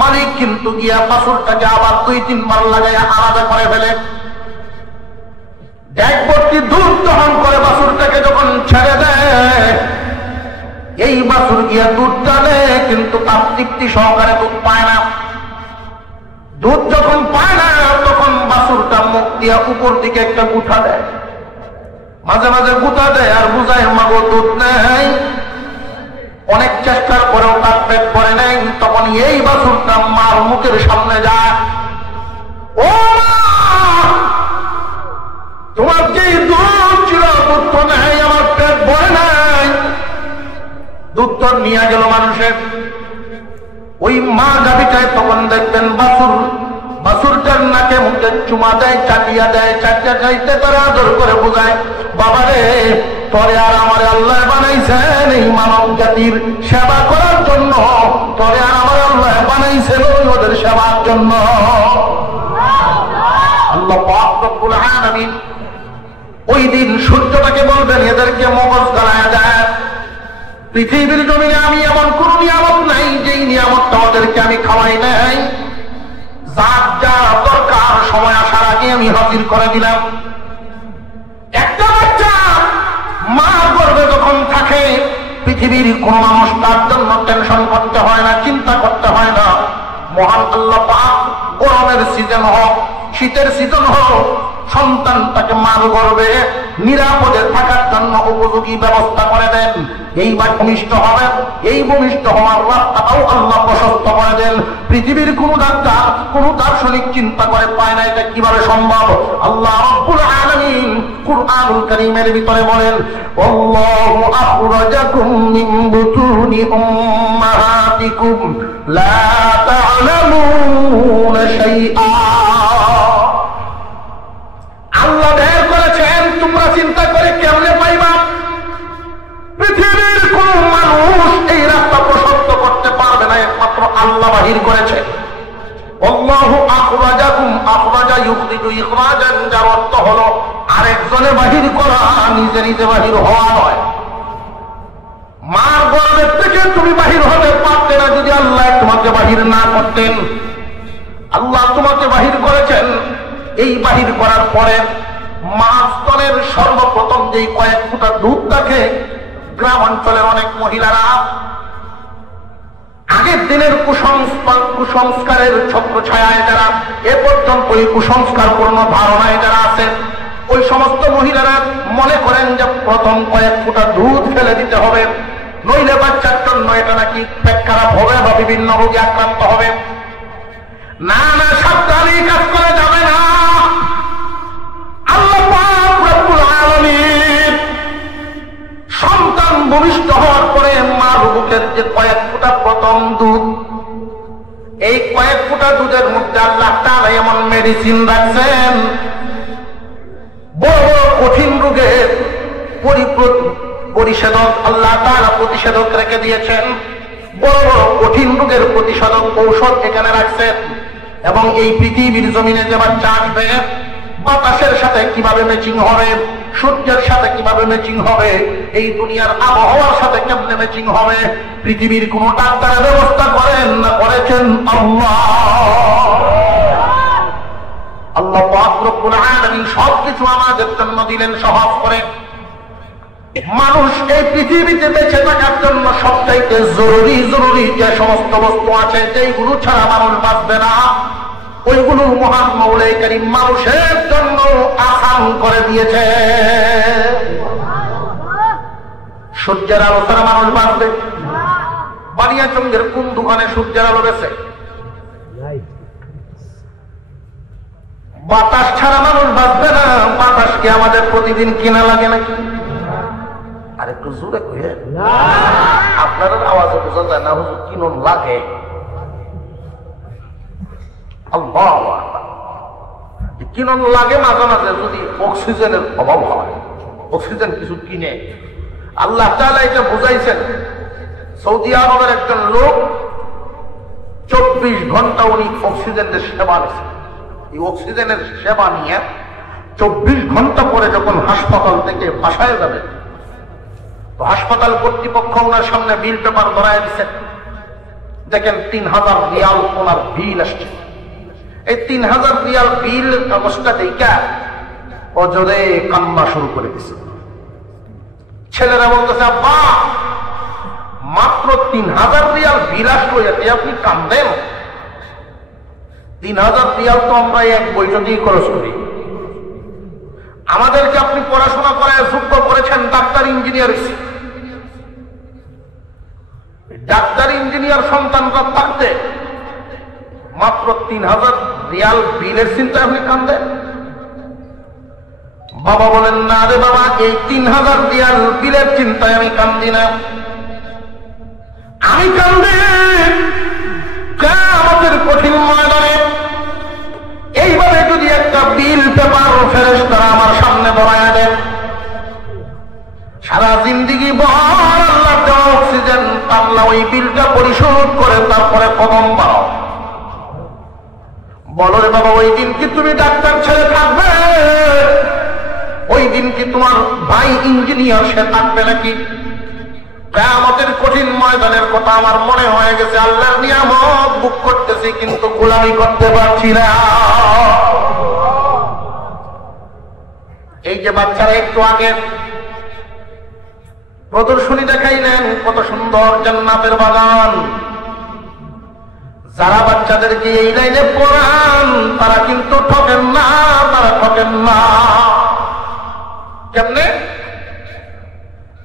মালিক কিন্তু গিয়া বাছুরটাকে আবার 2-3 বার লাগাই আলাদা করে ফেলে। এক ভর্তি দুধ দহন করে বাছুরটাকে যখন ছেড়ে দেয়, এই বাছুর গিয়া দুধ টানে, কিন্তু তার তৃপ্তি সহকারে দুধ পায় না। দুধ যখন পায় না, তখন বাছুরটা মুখ দিয়া উপর দিকে একটা গুঠা দেয়, মাঝে মাঝে গুঠা দেয় আর বুঝায়, মাগো দুধ নেই। অনেক চেষ্টার পরেও তার পেট ভরে নেই। তখন এই বাছুরটা মার মুখের সামনে যায়, ও মা, তোমার যে দুধ ছিল দুধ তো নেই, আমার পেট ভরে নাই। দুধ তো নিয়ে গেল মানুষের। ওই মা গাভীটায় তখন দেখবেন বাছুরটার নাকে মুখে চুমা দেয়, চাটিয়া দেয়, চাটিয়া চাইতে তারা আদর করে বোঝায়, বাবারে তরে আর আমার আল্লাহ বানাইছেন এই মানব জাতির সেবা করার জন্য, তরে আর আমার আল্লাহ বানাইছেন ওদের সেবার জন্য। আল্লাহ পাক রব্বুল আলামিন ওই দিন সূর্যটাকে বলবেন, এদেরকে মগজ গলায় দেয়। পৃথিবীর জমিনে আমি এমন কোন নিয়ামত নাই যেই নিয়ামতটা ওদেরকে আমি খাওয়াই নাই। যার যা দরকার সময় আসার আগে আমি হাজির করে দিলাম। একটা বাচ্চা মা গর্ভে যখন থাকে, পৃথিবীর কোন মানুষ তার জন্য টেনশন করতে হয় না, চিন্তা করতে হয় না। মহান আল্লাহ পাক গরমের সিজন হোক, শীতের সিজন হোক, সন্তানটাকে মার গর্ভে নিরাপদে থাকার জন্য উপযোগী ব্যবস্থা করে দেন। এইবার ভূমিষ্ঠ হবে, এই ভূমিষ্ঠ হওয়ার রাস্তাটাও আল্লাহ প্রশস্ত করে দেন। পৃথিবীর কোন ডাক্তার, কোন দার্শনিক চিন্তা করে পায় না এটা কিভাবে সম্ভব। আল্লাহ রাব্বুল আলামিন কুরআনুল কারীমের ভিতরে বলেন, আল্লাহু আখরাজাকুম মিন বুতুনি উম্মাহাতিকুম লা তা'লামুনা শাইআ। আল্লাহ বের করেছেন, তোমরা চিন্তা করে কেমনে পাইবা? পৃথিবীর কোন মানুষ এই রাস্তা প্রশস্ত করতে পারবে না, একমাত্র আল্লাহ বাহির করেছে। আল্লাহু আখরাজাকুম, আখরাজা ইউখরিজু ইখরাজান, যার অর্থ হলো আরেকজনে বাহির করা, নিজে নিজে বাহির হওয়া নয়। মার গর্ভের থেকে তুমি বাহির হতে পারতে না যদি আল্লাহ তোমাকে বাহির না করতেন। আল্লাহ তোমাকে বাহির করেছেন। এই বাহির করার পরে মা স্তনের সর্বপ্রথম যেই কয়েক ফুটা দুধ থাকে, গ্রাম অঞ্চলের অনেক মহিলারা আগের দিনের কুসংস্কারের ছত্র ছায়ায় যারা এ পর্যন্ত ওই কুসংস্কার পূর্ণ ধারণায় যারা আছে, ওই সমস্ত মহিলারা মনে করেন যে প্রথম কয়েক ফুটা দুধ ফেলে দিতে হবে, নইলে বাচ্চার জন্য এটা নাকি পেট খারাপ হবে বা বিভিন্ন রোগে আক্রান্ত হবে। না না, সাবধানে কাজ করা যাবে না। আল্লাহ পাক রব্বুল আলামিন সন্তান ভূমিষ্ঠ হওয়ার পরে মার বুকের যে কয়েক ফুটা প্রথম দুধ, এই কয়েক ফুটা দুধের মধ্যে আল্লাহ তাআলা এমন মেডিসিন রাখছেন, বড় বড় কঠিন রোগের পরিষেধক আল্লাহ তাআলা প্রতিষেধক রেখে দিয়েছেন। বড় বড় কঠিন রোগের প্রতিষেধক ঔষধ এখানে রাখছেন। এবং এই পৃথিবীর জমিনে যে বাচ্চা আসবে, বাতাসের সাথে কিভাবে ম্যাচিং হবে, সূর্যের সাথে কিভাবে ম্যাচিং হবে, এই দুনিয়ার আবহাওয়ার সাথে কেমনে ম্যাচিং হবে, পৃথিবীর কোন ডাক্তারের ব্যবস্থা করেন না, করেছেন আল্লাহ। আল্লাহ পাক রব্বুল আলামিন সবকিছু আমাদের জন্য দিলেন সহজ করে। মানুষ এই পৃথিবীতে বেঁচে থাকার জন্য সবচাইতে জরুরি যে সমস্ত বস্তু আছে, যেগুলো ছাড়া মানুষ বাঁচবে না, ওইগুলো মহান মৌলাই কারীম মানুষের জন্য আসান করে দিয়েছে। সূর্যের আলো ছাড়া মানুষ বাঁচবে? বানিয়াচঙ্গের কোন দোকানে সূর্যের আলো বেছে? বাতাস ছাড়া মানুষ বাঁচবে না। বাতাসকে আমাদের প্রতিদিন কিনা লাগে নাকি? আর একটু জোরে কয়ে, আপনার আওয়াজে বোঝা যায় না হুজুর কিনন লাগে। আল্লাহু আকবার। কিনন লাগে মাঝে মাঝে যদি অক্সিজেনের অভাব হয়, অক্সিজেন কিছু কিনে। আল্লাহ তাআলা এটা বুঝাইছেন। সৌদি আরবের একজন লোক 24 ঘন্টা উনি অক্সিজেনের সেবা নিয়েছেন। এই অক্সিজেনের সেবা নিয়ে 24 ঘন্টা পরে যখন হাসপাতাল থেকে বাসায় যাবে, তো হাসপাতাল কর্তৃপক্ষ ওনার সামনে বিল পেপার ধরায় দিচ্ছেন। দেখেন 3000 রিয়াল ওনার বিল আসছে। এই 3000 রিয়াল বিল কাগজটা দেখা অজরে কান্না শুরু করে দিচ্ছে। ছেলেরা বলতেছে, আব্বা মাত্র 3000 রিয়াল বিল আসলো, এতে আপনি কান্দেন? 3000 রিয়াল তো আমরা এক বৈঠকেই খরচ করি। আমাদেরকে আপনি পড়াশোনা করায় যোগ্য করেছেন, ডাক্তার ইঞ্জিনিয়ার। ডাক্তার ইঞ্জিনিয়ার সন্তানরা থাকতে মাত্র 3000 রিয়াল বিলের চিন্তায় আপনি কান্দেন? বাবা বলেন, না রে বাবা, এই 3000 রিয়াল বিলের চিন্তায় আমি কান্দি না। আমি কান্দি কিয়ামতের কঠিন ময়দানে এইভাবে যদি একটা বিল পেপার ফেরেশতারা আমার সামনে ধরায়া দেন, সারা জিন্দেগি ভর আল্লাহ দেওয়া অক্সিজেন আল্লাহ ওই বিলটা পরিশোধ করে তারপরে কদম বাড়াও। বলো রে বাবা, ওই দিন কি তুমি ডাক্তার ছেড়ে থাকবে? ওই দিন কি তোমার ভাই ইঞ্জিনিয়ার সে থাকবে নাকি? কিয়ামতের কঠিন ময়দানের কথা আমার মনে হয়ে গেছে। আল্লাহর নিয়ামত ভোগ করতেছি কিন্তু গোলামি করতে পারছি না। এই যে বাচ্চারা একটু আগে প্রদর্শনী দেখাইলেন, কত সুন্দর জান্নাতের বাগান। যারা বাচ্চাদেরকে এই লাইনে পড়ান তারা কিন্তু ঠকেন না, তারা ঠকেন না। কেমনে?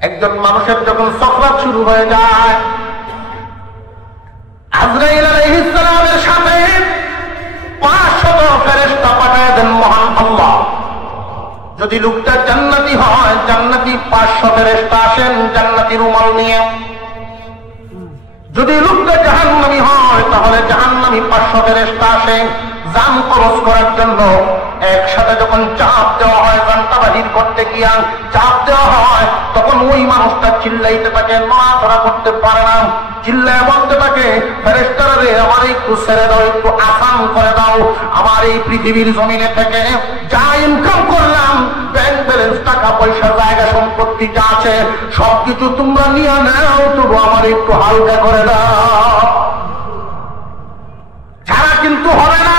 একজন মানুষের যখন সফর শুরু হয়ে যায়, আজরাইল আলাইহিস সালামের সাথে 500 ফেরেশতা পাঠায় দেন মহান আল্লাহ। যদি লোকটা জান্নাতি হয়, জান্নাতি 500 ফেরেশতা আসেন জান্নাতি রুমাল নিয়ে। যদি লোকটা জাহান্নামী হয়, তাহলে জাহান্নামী 500 ফেরেশতা আসে জান কবজ করার জন্য। একসাথে যখন চাপ দেওয়া হয়, জানটা বাহির করতে গিয়া চাপ দেওয়া হয়, তখন ওই মানুষটা চিল্লাইতে থাকে, নড়াচড়া করতে পারে না। চিল্লায় বলতে থাকে, ফেরেশতারা রে, আমার একটু ছেড়ে দাও, একটু আসান করে দাও। আমার এই পৃথিবীর জমিনে থেকে যা ইনকাম করলাম, ব্যাংক ব্যালেন্স, টাকা পয়সা, জায়গা সম্পত্তি যা আছে সবকিছু তোমরা নিয়ে নাও, তবু আমার একটু হালকা করে দাও। ছাড়া কিন্তু হবে না।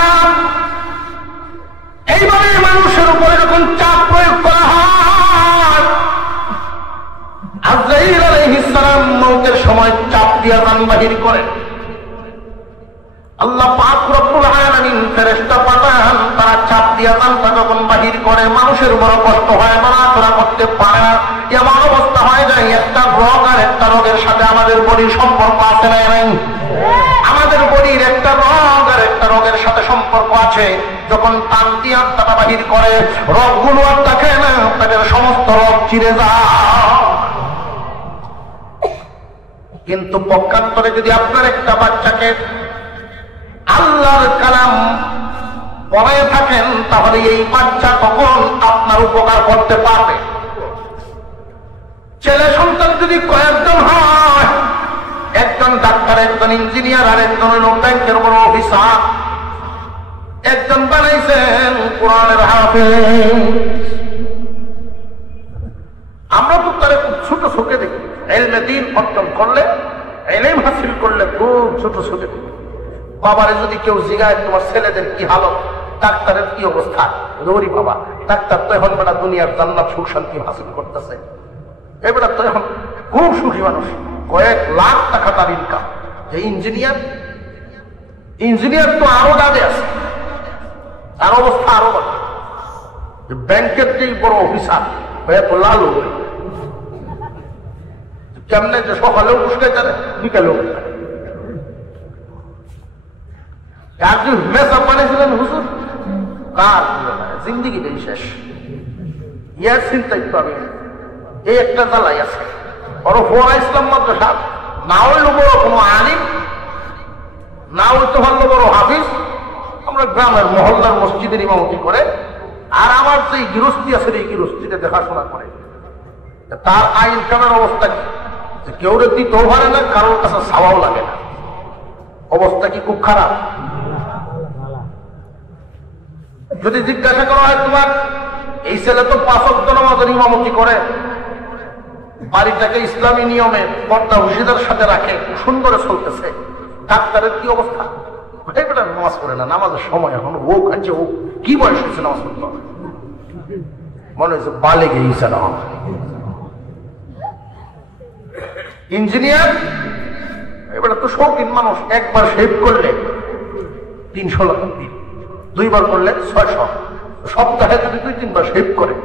এইভাবে মানুষের উপরে যখন চাপ প্রয়োগ করা হয়, আজরাইল আলাইহিস সালাম মওতের সময় চাপ দিয়ে জান বাহির করেন। আল্লাহ পাক রব্বুল আলামিন ফেরেশতা পাঠান, তারা চাপ দিয়ে জানটা যখন বাহির করে, মানুষের বড় কষ্ট হয়, নড়াচড়া করতে পারে না। এমন অবস্থা হয় যায়, একটা রোগ আর একটা রোগের সাথে আমাদের বডির সম্পর্ক আছে না? আমাদের বডির একটা রোগ আর একটা রোগের সাথে সম্পর্ক আছে। যখন টান দিয়ে আত্মাটা বাহির করে, রোগগুলো আর থাকে না, তাদের সমস্ত রোগ চিরে যায়। কিন্তু পক্ষান্তরে যদি আপনার একটা বাচ্চাকে আল্লাহর কালাম পড়ায় থাকেন, তাহলে এই বাচ্চা তখন আপনার উপকার করতে পারবে। ছেলে সন্তান যদি কয়েকজন হয়, একজন ডাক্তার, একজন ইঞ্জিনিয়ার, আর একজন হল ব্যাংকের বড় অফিসার, একজন বানাইছেন কোরআনের হাফেজ, চোখে দেখি ইলমে দ্বীন অর্জন করলে, ইলম হাসিল করলে খুব ছোট ছোট। বাবারে যদি কেউ জিগায় তোমার ছেলেদের কি হালত, ডাক্তারের কি অবস্থা, গৌরী বাবা ডাক্তার তো এখন বেটা দুনিয়ার জান্নাত সুখ শান্তি হাসিল করতেছে, এই বেটা তো এখন খুব সুখী মানুষ, কয়েক লাখ টাকা তার ইনকাম। যে ইঞ্জিনিয়ার তো আরো দাদে আছে, তার অবস্থা আরো ভালো। ব্যাংকের যেই বড় অফিসার হয়ে তো লাল কেমনে যে সকালেও উঠতে জানে বিকালেও একজন মেসা বানিয়েছিলেন হুজুর, কার জিন্দিগিটাই শেষ। ইয়ার চিন্তাই তো আমি এই একটা জ্বালাই আছে, বড় ফোরা ইসলাম মাদ্রাসা না হইল বড় কোনো আলিম, না হইতে পারলো বড় হাফিজ, আমরা গ্রামের মহল্লার মসজিদের ইমামতি করে, আর আমার যে গৃহস্থী আছে এই গৃহস্থীতে দেখাশোনা করে। তার আয় ইনকামের অবস্থা কি? কেউ দিতেও পারে না, কারোর কাছে ছাওয়াও লাগে না। অবস্থা কি খুব খারাপ? যদি জিজ্ঞাসা করা হয় তোমার এই ছেলে তো 5 ওয়াক্ত নামাজের ইমামতি করে, বাড়িটাকে ইসলামী নিয়মে পর্দা হুশিদার সাথে রাখে, সুন্দরে চলতেছে, ডাক্তারের কি অবস্থা? নামাজ পড়ে না, নামাজের সময় এখন হোক আছে হোক, কি বয়স হয়েছে নামাজ পড়তে হবে? মনে হয়েছে বালে গিয়েছে না। ইঞ্জিনিয়ার এবারে তো শৌখিন মানুষ, একবার শেভ করলে 300 টাকা, 2বার করলে 600, সপ্তাহে যদি 2-3 বার শেভ করে,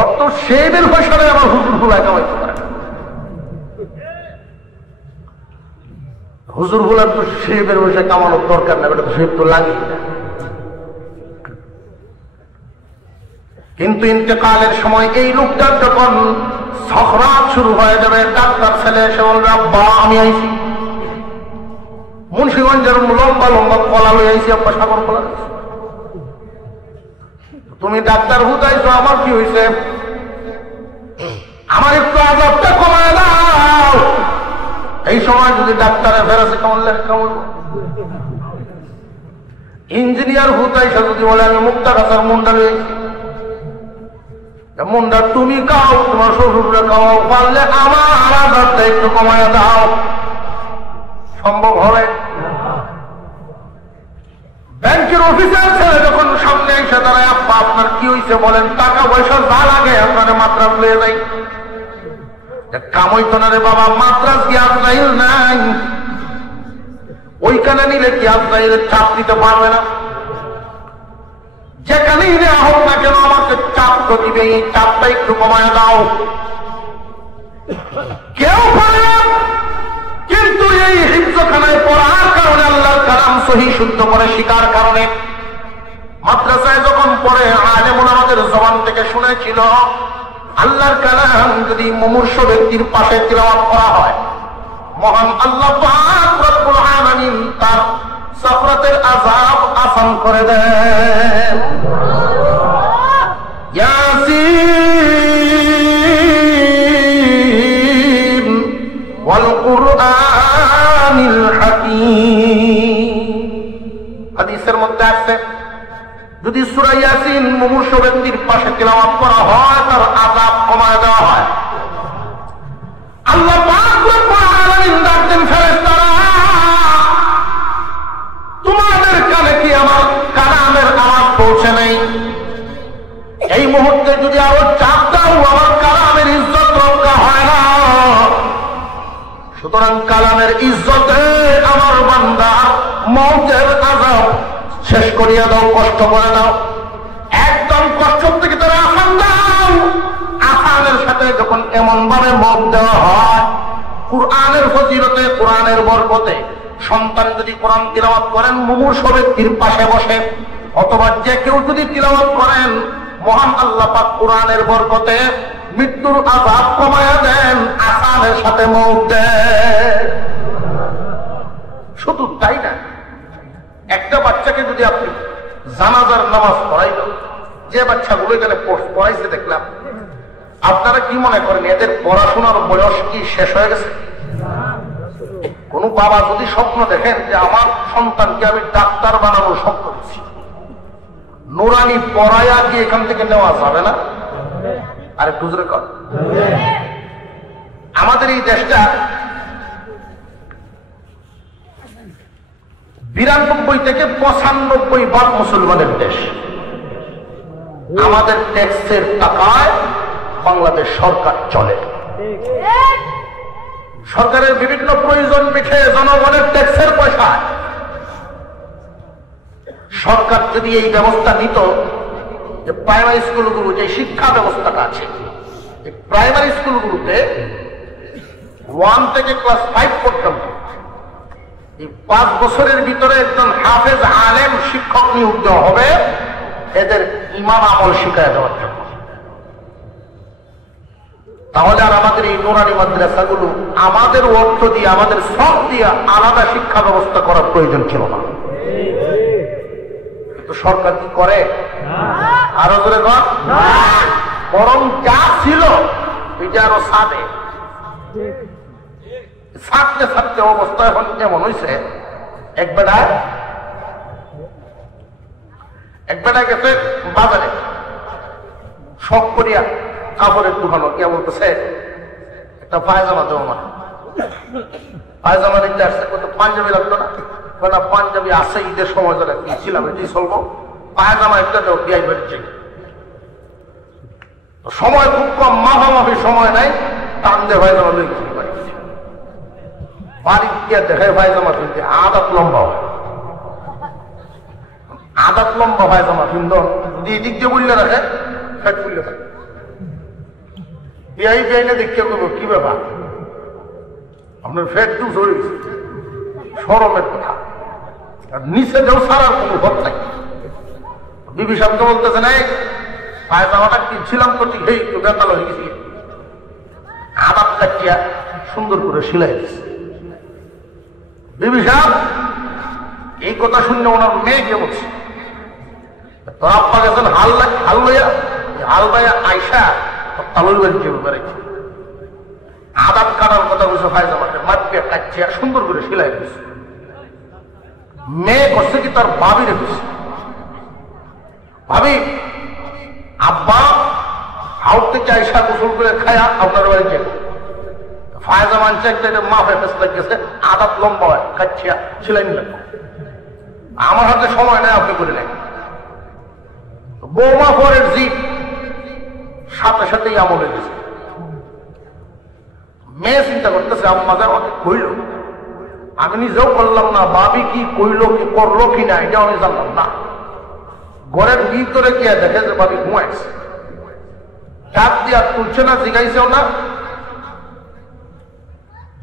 অত শেভের পয়সা আমার হুজুর ভুলায় কামাইতে পারে না। হুজুর ভুলার তো শেভের পয়সা কামানোর দরকার না, এটা তো শেভ তো লাগে না। কিন্তু ইন্তেকালের সময় এই লোকটার যখন সখরাত শুরু হয়ে যাবে, ডাক্তার ছেলে এসে বলবে আব্বা আমি আইছি, মুন্সিগঞ্জের লম্বা লম্বা কলা লই আইছি, আব্বা সাগর কলা। তুমি ডাক্তার হুদাইছো, আমার কি হয়েছে? আমার একটু আজাবটা কমায় দাও। এই সময় যদি ডাক্তারের প্যারাসিটামল লেখা কেমন? ইঞ্জিনিয়ার হুদাইছো যদি বলে আমি মুক্তা গাছার মুন্ডা লই আইছি, মুন্ডা তুমি খাও, তোমার শ্বশুরে খাও, পারলে আমার আজাবটা একটু কমায় দাও। সম্ভব হবে? ব্যাংকের অফিসার ছেলে যখন সামনে এসে দাঁড়ায়, আব্বা আপনার কি হয়েছে বলেন, টাকা পয়সা যা লাগে আপনার মাত্রাস লয়ে যাই। কামইতো না রে বাবা, মাত্রাস কি আজরাইল নাই? ওইখানে নিলে কি আজরাইলের চাপ দিতে পারবে না? যেখানেই নেওয়া হোক না কেন আমাকে চাপ তো দিবে, এই চাপটা একটু কমায় দাও। কেউ পারে না, কিন্তু এই হিফজখানায় পড়ার কারণে, আল্লাহর কালাম সহি শুদ্ধ করে শিকার কারণে, মাদ্রাসায় যখন পড়ে আলেমুন আমাদের জবান থেকে শুনেছিল আল্লাহর কালাম যদি মুমূর্ষ ব্যক্তির পাশে তিলাওয়াত করা হয়, মহান আল্লাহ পাক রব্বুল আলামিন তার সাকরাতের আযাব আসান করে দেন। ইয়াসিন ওয়াল কুরআনিল হাকীম। হাদিসের মধ্যে আছে যদি সূরা ইয়াসিন মুমূর্ষ ব্যক্তির পাশে তিলাওয়াত করা হয়, তার আযাব কমায় দেওয়া হয়। আল্লাহ পাক রব্বুল আলামিন ডাকতেন ফেরেশতারা, তোমাদের কানে কি আমার কালামের আওয়াজ পৌঁছে নাই? এই মুহূর্তে যদি আরো চাপ দাও, আমার কালামের ইজ্জত রক্ষা হয় না। সুতরাং কালামের ইজ্জতে আমার বান্দা মওতের আযাব শেষ করিয়া দাও, কষ্ট করে দাও, একদম কষ্ট থেকে তারা আসান দাও। আসানের সাথে যখন এমন ভাবে মত দেওয়া হয়, কুরআনের ফজিলতে, কোরআনের বরকতে, সন্তান যদি কোরআন তিলাওয়াত করেন মুমূর্ষ ব্যক্তির পাশে বসে, অথবা যে কেউ যদি তিলাওয়াত করেন, মহান আল্লাহ পাক কোরআনের বরকতে মৃত্যুর আযাব কমায়া দেন, আসানের সাথে মত দেন। শুধু তাই না, একটা বাচ্চাকে যদি আপনি জানাজার নামাজ পড়াইল, যে বাচ্চাগুলো এখানে পড়াইছে দেখলাম, আপনারা কি মনে করেন এদের পড়াশোনার বয়স কি শেষ হয়ে গেছে? কোন বাবা যদি স্বপ্ন দেখেন যে আমার সন্তানকে আমি ডাক্তার বানানোর স্বপ্ন দিচ্ছি, নুরানি পড়াইয়া কি এখান থেকে নেওয়া যাবে না? আরে বুঝলে কর আমাদের এই দেশটা 92 থেকে 95 মুসলমানের দেশ। আমাদের ট্যাক্সের টাকায় বাংলাদেশ সরকার চলে। সরকারের বিভিন্ন প্রয়োজন মিটে জনগণের ট্যাক্সের পয়সায়। সরকার যদি এই ব্যবস্থা নিত যে প্রাইমারি স্কুলগুলো যে শিক্ষা ব্যবস্থাটা আছে, প্রাইমারি স্কুলগুলোতে 1 থেকে ক্লাস 5 পর্যন্ত এই 5 বছরের ভিতরে একজন হাফেজ আলেম শিক্ষক নিয়োগ দেওয়া হবে এদের ঈমান আমল শিখায় দেওয়ার জন্য। তাহলে আর আমাদের এই নুরানি মাদ্রাসাগুলো আমাদের অর্থ দিয়ে আমাদের সব দিয়ে আলাদা শিক্ষা ব্যবস্থা করার প্রয়োজন ছিল না। কিন্তু সরকার কি করে? আরো জোরে কর, বরং যা ছিল এটা আরো সাদে ছাড়তে ছাড়তে অবস্থা এখন কেমন হয়েছে। এক বেটা গেছে বাজারে, শখ করিয়া কাপড়ের দোকানো কে বলতেছে একটা পায়জামা দেবো, মানে পায়জামা নিতে আসছে, কত পাঞ্জাবি লাগতো না, না পাঞ্জাবি আছে ঈদের সময় ধরে ছিলাম এটাই চলবো, পায়জামা একটা দেবো বিয়াই বেড়েছে। সময় খুব কম, মাফামাফি সময় নাই, টান দিয়ে পায়জামা লই গেছি বাড়ি গিয়ে দেখে পায়জামা কিনতে আদাত লম্বা হয়, আদাত লম্বা পায়জামা কিনতো যদি এদিক দিয়ে বললে রাখে ফ্যাট খুললে থাকে। বিয়াই বিয়াইনে দেখতে করবো কি ব্যাপার আপনার ফ্যাট জুস হয়ে গেছে, সরমের কথা। আর নিচে দেও সারার কোনো ভোট নাই। বিবি সাহেবকে বলতেছে না পায়জামাটা কিনছিলাম তো ঠিক এই তো বেতাল হয়ে গেছি, আদাত কাটিয়া সুন্দর করে সিলাই দিচ্ছে। বিবি সাহেব এই কথা শুনে ওনার মেয়েকে বলছে তোর আপ্পা গেছেন হাল বাইয়া আইসা তালুর বাড়ি কেউ বেড়াইছে, আদাত কাটার কথা বলছে পায়জামাটা মাটিয়া কাটছে আর সুন্দর করে সিলাই দিচ্ছে। মেয়ে করছে কি তার ভাবি রেখেছে, ভাবি আব্বা হাউট থেকে আইসা গোসল করে খায়া আপনার বাড়ি যাবে, পায়জামা আনছে একটা মাফে ফেস লাগছে, আদাত লম্বা হয় কাটছিয়া সিলাই নিলাম, আমার হাতে সময় নেই, আপনি করে নেন। বৌমা পরের জিপ সাথে সাথেই আমল হয়ে গেছে। মেয়ে চিন্তা করতেছে আম্মা যা অনেক কইল, আমি নিজেও করলাম না, ভাবি কি কইল কি করলো কি না এটা আমি জানলাম না। ঘরের ভিতরে গিয়ে দেখে যে ভাবি ঘুমাইছে, ডাক দিয়া তুলছে না, জিগাইছেও না।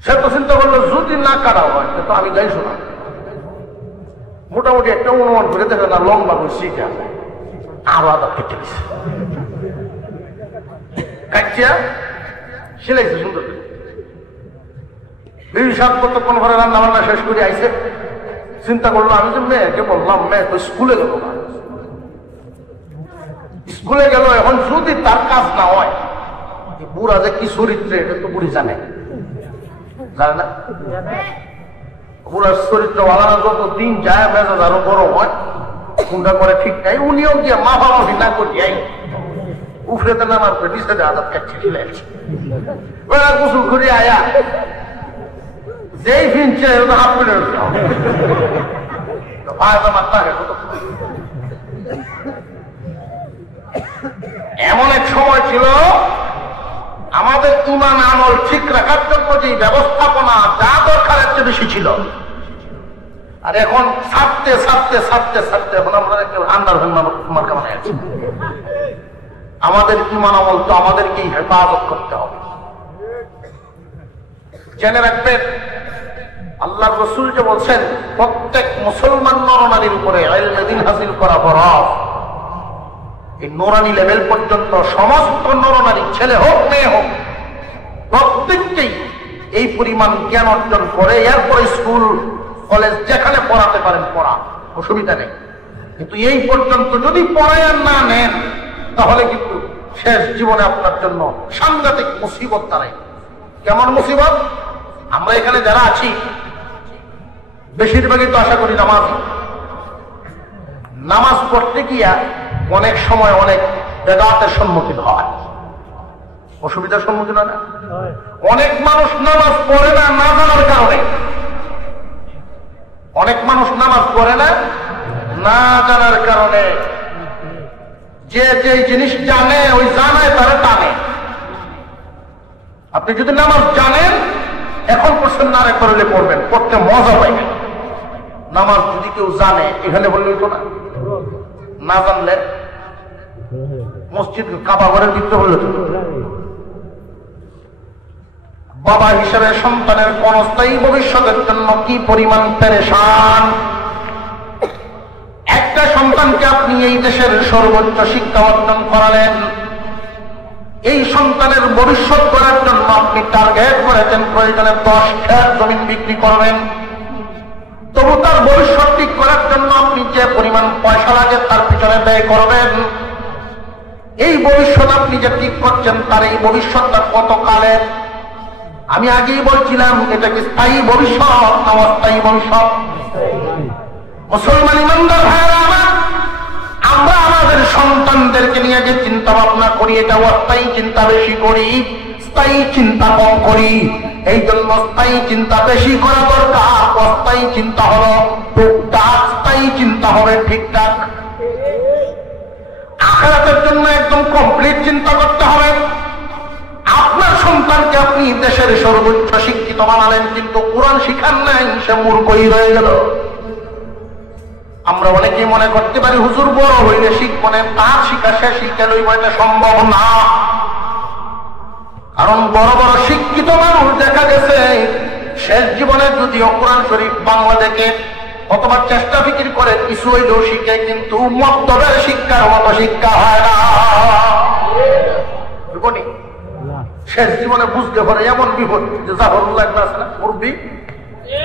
সে তো চিন্তা করলো যদি না কাটা হয় তো আমি গাইছো না, মোটামুটি একটা অনুমান করে দেখে না লম্বা বসি আরো আদা কেটে গেছে, কাটিয়া সিলাইছে সুন্দর। বিবি সাহেব কতক্ষণ ঘরে রান্না বান্না শেষ করে আইছে, চিন্তা করলো আমি যে মেয়েকে বললাম মেয়ে তো স্কুলে গেল না, স্কুলে গেল, এখন যদি তার কাজ না হয় বুড়া যে কি চরিত্রে এটা তো বুড়ি জানে না, বুড়ার চরিত্র আলাদা যত দিন যায় মেজাজ আরো গরম হয়, কোনটা করে ঠিক নাই। উনিও গিয়ে মাফামাফি না করিয়াই উফরেতে নামার পরে নিচে আদাত কাটছে ফেলেছে, ওরা গোসল করে আয়া যেই ফিনছে হাফ মিনিট এমন এক সময় ছিল আমাদের ঈমান আমল ঠিক রাখার জন্য যে ব্যবস্থাপনা যা দরকারের চেয়ে বেশি ছিল, আর এখন ছাড়তে ছাড়তে ছাড়তে ছাড়তে এখন আমরা আন্ডার মার্কা বানাই আছি। আমাদের ঈমান আমল তো আমাদেরকেই হেফাজত করতে হবে। জেনে রাখবেন আল্লাহর রাসূল যে বলছেন প্রত্যেক মুসলমান নরনারীর উপরে ইলমে দ্বীন হাসিল করা ফরজ। এই নূরানি লেভেল পর্যন্ত সমস্ত নরনারী ছেলে হোক মেয়ে হোক প্রত্যেককেই এই পরিমাণ জ্ঞান অর্জন করে এরপরে স্কুল কলেজ যেখানে পড়াতে পারেন পড়া, অসুবিধা নেই। কিন্তু এই পর্যন্ত যদি পড়ায় না নেন তাহলে কিন্তু শেষ জীবনে আপনার জন্য সাংঘাতিক মুসিবত দাঁড়ায়। কেমন মুসিবত? আমরা এখানে যারা আছি বেশিরভাগই তো আশা করি নামাজ পড়তে গিয়া অনেক সময় অনেক বেদাতের সম্মুখীন হয়, অসুবিধার সম্মুখীন হয় না? অনেক মানুষ নামাজ পড়ে না না জানার কারণে। অনেক মানুষ নামাজ পড়ে না না জানার কারণে। যে যে জিনিস জানে ওই জানায় তারা টানে। আপনি যদি নামাজ জানেন এখন পড়ছেন না, আরেকবার হলে পড়বেন, পড়তে মজা পাইবেন। নামাজ যদি কেউ জানে এখানে বললে তো না, না জানলে মসজিদ কাবা ঘরের ভিতরে বললে তো। বাবা হিসেবে সন্তানের ক্ষণস্থায়ী ভবিষ্যতের জন্য কি পরিমাণ পেরেশান। একটা সন্তানকে আপনি এই দেশের সর্বোচ্চ শিক্ষা অর্জন করালেন, এই সন্তানের ভবিষ্যৎ করার জন্য আপনি টার্গেট করেছেন প্রয়োজনে 10 খেত জমিন বিক্রি করবেন, তবু তার ভবিষ্যৎ ঠিক করার জন্য আপনি যে পরিমাণ পয়সা লাগে তার পিছনে ব্যয় করবেন। এই ভবিষ্যৎ আপনি যে ঠিক করছেন তার এই ভবিষ্যৎটা কত কালের? আমি আগেই বলছিলাম এটা কি স্থায়ী ভবিষ্যৎ না অস্থায়ী ভবিষ্যৎ? মুসলমান ইমানদার ভাইরা আমার, আমরা আমাদের সন্তানদেরকে নিয়ে যে চিন্তা ভাবনা করি এটা অস্থায়ী চিন্তা বেশি করি, স্থায়ী চিন্তা কম করি। এই জন্য স্থায়ী চিন্তা বেশি করা দরকার। অস্থায়ী চিন্তা হলো টুকটাক, স্থায়ী চিন্তা হবে ঠিকঠাক। আখিরাতের জন্য একদম কমপ্লিট চিন্তা করতে হবে। আপনার সন্তানকে আপনি দেশের সর্বোচ্চ শিক্ষিত বানালেন, কিন্তু কোরআন শিখান নাই, সে মূর্খই রয়ে গেল। আমরা অনেকেই মনে করতে পারি হুজুর বড় হইলে শিখবো না, তার শিক্ষা সে শিক্ষা লইব, এটা সম্ভব না। কারণ বড় বড় শিক্ষিত মানুষ দেখা গেছে শেষ জীবনে যদিও কোরআন শরীফ বাংলা দেখে অথবা চেষ্টা ফিকির করে কিছু হইলেও শিখে, কিন্তু মক্তবের শিক্ষার মতো শিক্ষা হয় না। শেষ জীবনে বুঝতে পারে এমন বিপদ যে জাফরুল্লাহ আছে না মুরব্বি,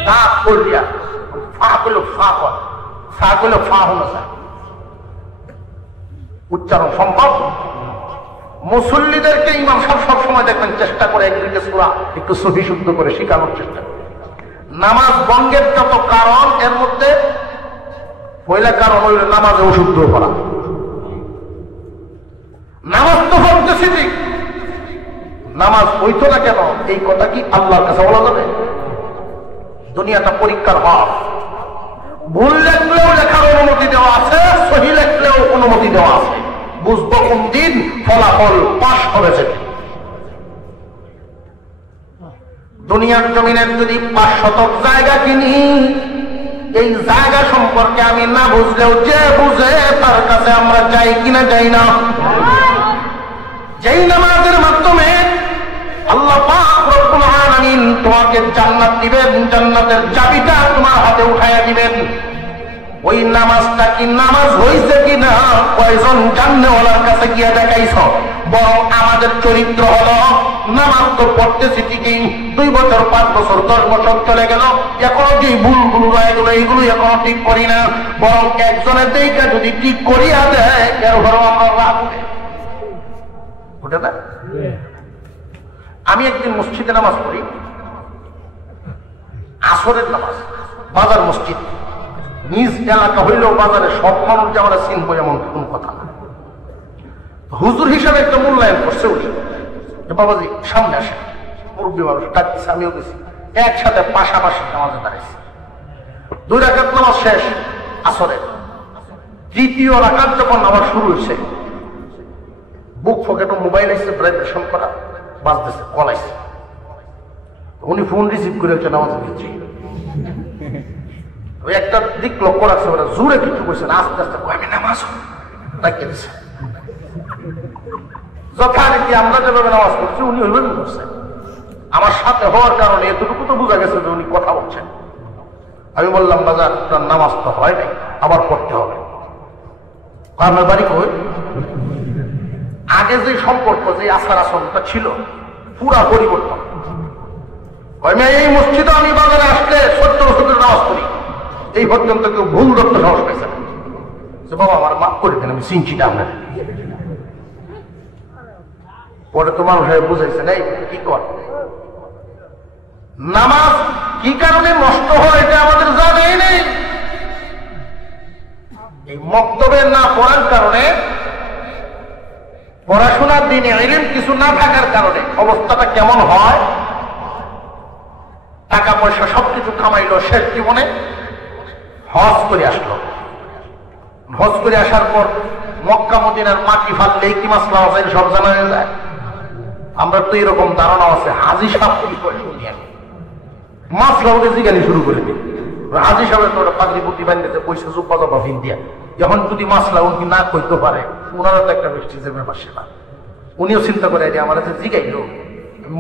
দাঁত করিয়া ফা করলো ফা কর, ফা করলো ফা হলো স্যার, উচ্চারণ সম্ভব। মুসল্লিদেরকে ইমাম সাহেব সবসময় দেখবেন চেষ্টা করে একদিকে সূরা একটু সহি শুদ্ধ করে শেখানোর চেষ্টা করে। নামাজ ভঙ্গের যত কারণ এর মধ্যে পয়লা কারণ হইল নামাজে অশুদ্ধ করা। নামাজ তো ভঙ্গেছি ঠিক, নামাজ হইতো না কেন এই কথা কি আল্লাহর কাছে বলা যাবে? দুনিয়াটা পরীক্ষার হক। ভুল লেখলেও লেখার অনুমতি দেওয়া আছে, সহি লেখলেও অনুমতি দেওয়া আছে। বুঝবো কোন দিন ফলাফল পাশ করেছে। দুনিয়ার জমিনের যদি 5 শতক জায়গা কিনি, এই জায়গা সম্পর্কে আমি না বুঝলেও যে বুঝে তার কাছে আমরা যাই কিনা যাই না? যেই নামাজের মাধ্যমে আল্লাহ পাক রব্বুল আলামিন তোমাকে জান্নাত দিবেন, জান্নাতের চাবিটা তোমার হাতে উঠাইয়া দিবেন, ওই নামাজটা কি নামাজ হইছে কিনা কয়জন জান্নাতওয়ালার কাছে গিয়ে দেখাইছ? বরং আমাদের চরিত্র হলো নামাজ তো পড়তেছি ঠিকই, 2 বছর 5 বছর 10 বছর চলে গেল, এখনো যে ভুলগুলো রয়ে গেল এইগুলো এখনো ঠিক করি না। বরং একজনের দিকে যদি ঠিক করিয়া দেয় এর ঘরেও আমরা রাগ উঠে না। আমি একদিন মসজিদে নামাজ পড়ি, আসরের নামাজ, বাজার মসজিদ, নিজ এলাকা হইলেও বাজারে সব মানুষ যে আমরা চিনবো এমন কোন কথা না। হুজুর হিসাবে একটা মূল্যায়ন করছে উনি, বাবাজি সামনে আসে, মুরব্বী মানুষ ডাকতেছে, আমিও গেছি, একসাথে পাশাপাশি নামাজে দাঁড়াইছি। 2 রাকাত নামাজ শেষ আসরের, 3য় রাকাত যখন নামাজ শুরু হয়েছে, বুক পকেটে মোবাইল এসে ভাইব্রেশন করা বাজতেছে, কল আইছে। উনি ফোন রিসিভ করে হচ্ছে নামাজ দিচ্ছি। ওই একটা দিক লক্ষ্য রাখছে, ওরা জোরে কিছু কইছে না, আস্তে আস্তে আমি নামাজ ডাকিয়ে দিচ্ছে। যথারীতি আমরা যেভাবে নামাজ করছি উনি ওইভাবে করছেন। আমার সাথে হওয়ার কারণে এতটুকু তো বোঝা গেছে যে উনি কথা বলছেন। আমি বললাম বাজার আপনার নামাজ তো হয় নাই, আবার পড়তে হবে। আপনার বাড়ি কই? আগে যে সম্পর্ক, যে আচার আচরণটা ছিল পুরা পরিবর্তন। এই মসজিদে আমি বাজারে আসলে 70 বছর নামাজ পড়ি, এই পর্যন্ত কেউ ভুল ধরতে সাহস পেয়েছে না যে বাবা আমার মাফ করে দেন, আমি চিনচিটা আপনার। পরে তো মানুষ বুঝাইছে না কি কর, নামাজ কি কারণে নষ্ট হয় এটা আমাদের জানাই নেই। এই মক্তবে না পড়ার কারণে, পড়াশোনার দিনে ইলম কিছু না থাকার কারণে অবস্থাটা কেমন হয় পয়সা সবকিছু কামাইলো, শেষ জীবনে হজ করে আসলো। হজ করে আসার পর মক্কা মদিনার মাটি ফাললেই কি মাসলা আছে সব জানা হয়ে যায়। আমরা তো এরকম ধারণা আছে হাজি সাহেব কি করে শুনি আমি, মাসলা ওকে জিজ্ঞাসা শুরু করে দিই। হাজি সাহেবের তো পাগড়ি পুটি বানিয়েছে পয়সা জুব্বা জবা ফিন দিয়া, যখন যদি মাসলা উনি না কইতে পারে ওনারা তো একটা মিষ্টিজের ব্যাপার সেটা। উনিও চিন্তা করে আমার কাছে জিগাইলো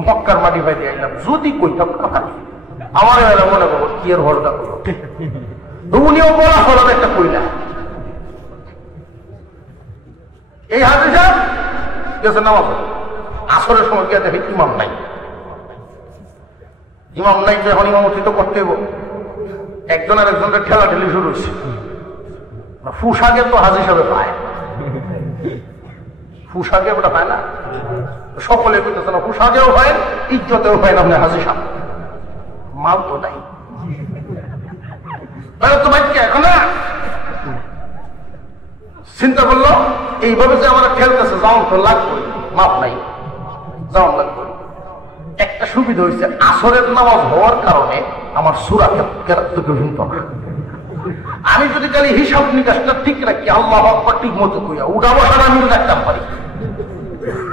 মক্কার মাটি ভাই দিয়ে আইলাম, যদি কইতাম না পারি আমার বেলা মনে করবো কি এর হলটা করলো। উনিও বলা হলো একটা কইলা। এই হাজি সাহেব গেছে নামাজ, আসরের সময় গিয়ে দেখে ইমাম নাই। ইমাম নাই তো এখন ইমামতি তো করতে হইব। একজন আর একজনকে ঠেলা ঠেলি শুরু হয়েছে। ফুসাকে তো হাজি সাহেব পায়, ফুসাকে ওটা পায় না, সকলে করতেছে না, ফুসাকেও হয় ইজ্জতেও হয় না। হাজি সাহেব মাল তো নাই, তো ভাইকে এখন না চিন্তা করলো এইভাবে যে আমরা খেলতেছে যাওন তো লাগবে, মাপ নাই যাওন লাগবে। একটা সুবিধা হয়েছে আসরের নামাজ হওয়ার কারণে আমার সূরা কেরাতে কেউ শুনতো না। আমি যদি খালি হিসাব নিকাশটা ঠিক রাখি, আল্লাহু আকবার ঠিক মতো কইয়া উঠা বসাটা মিল রাখতাম পারি,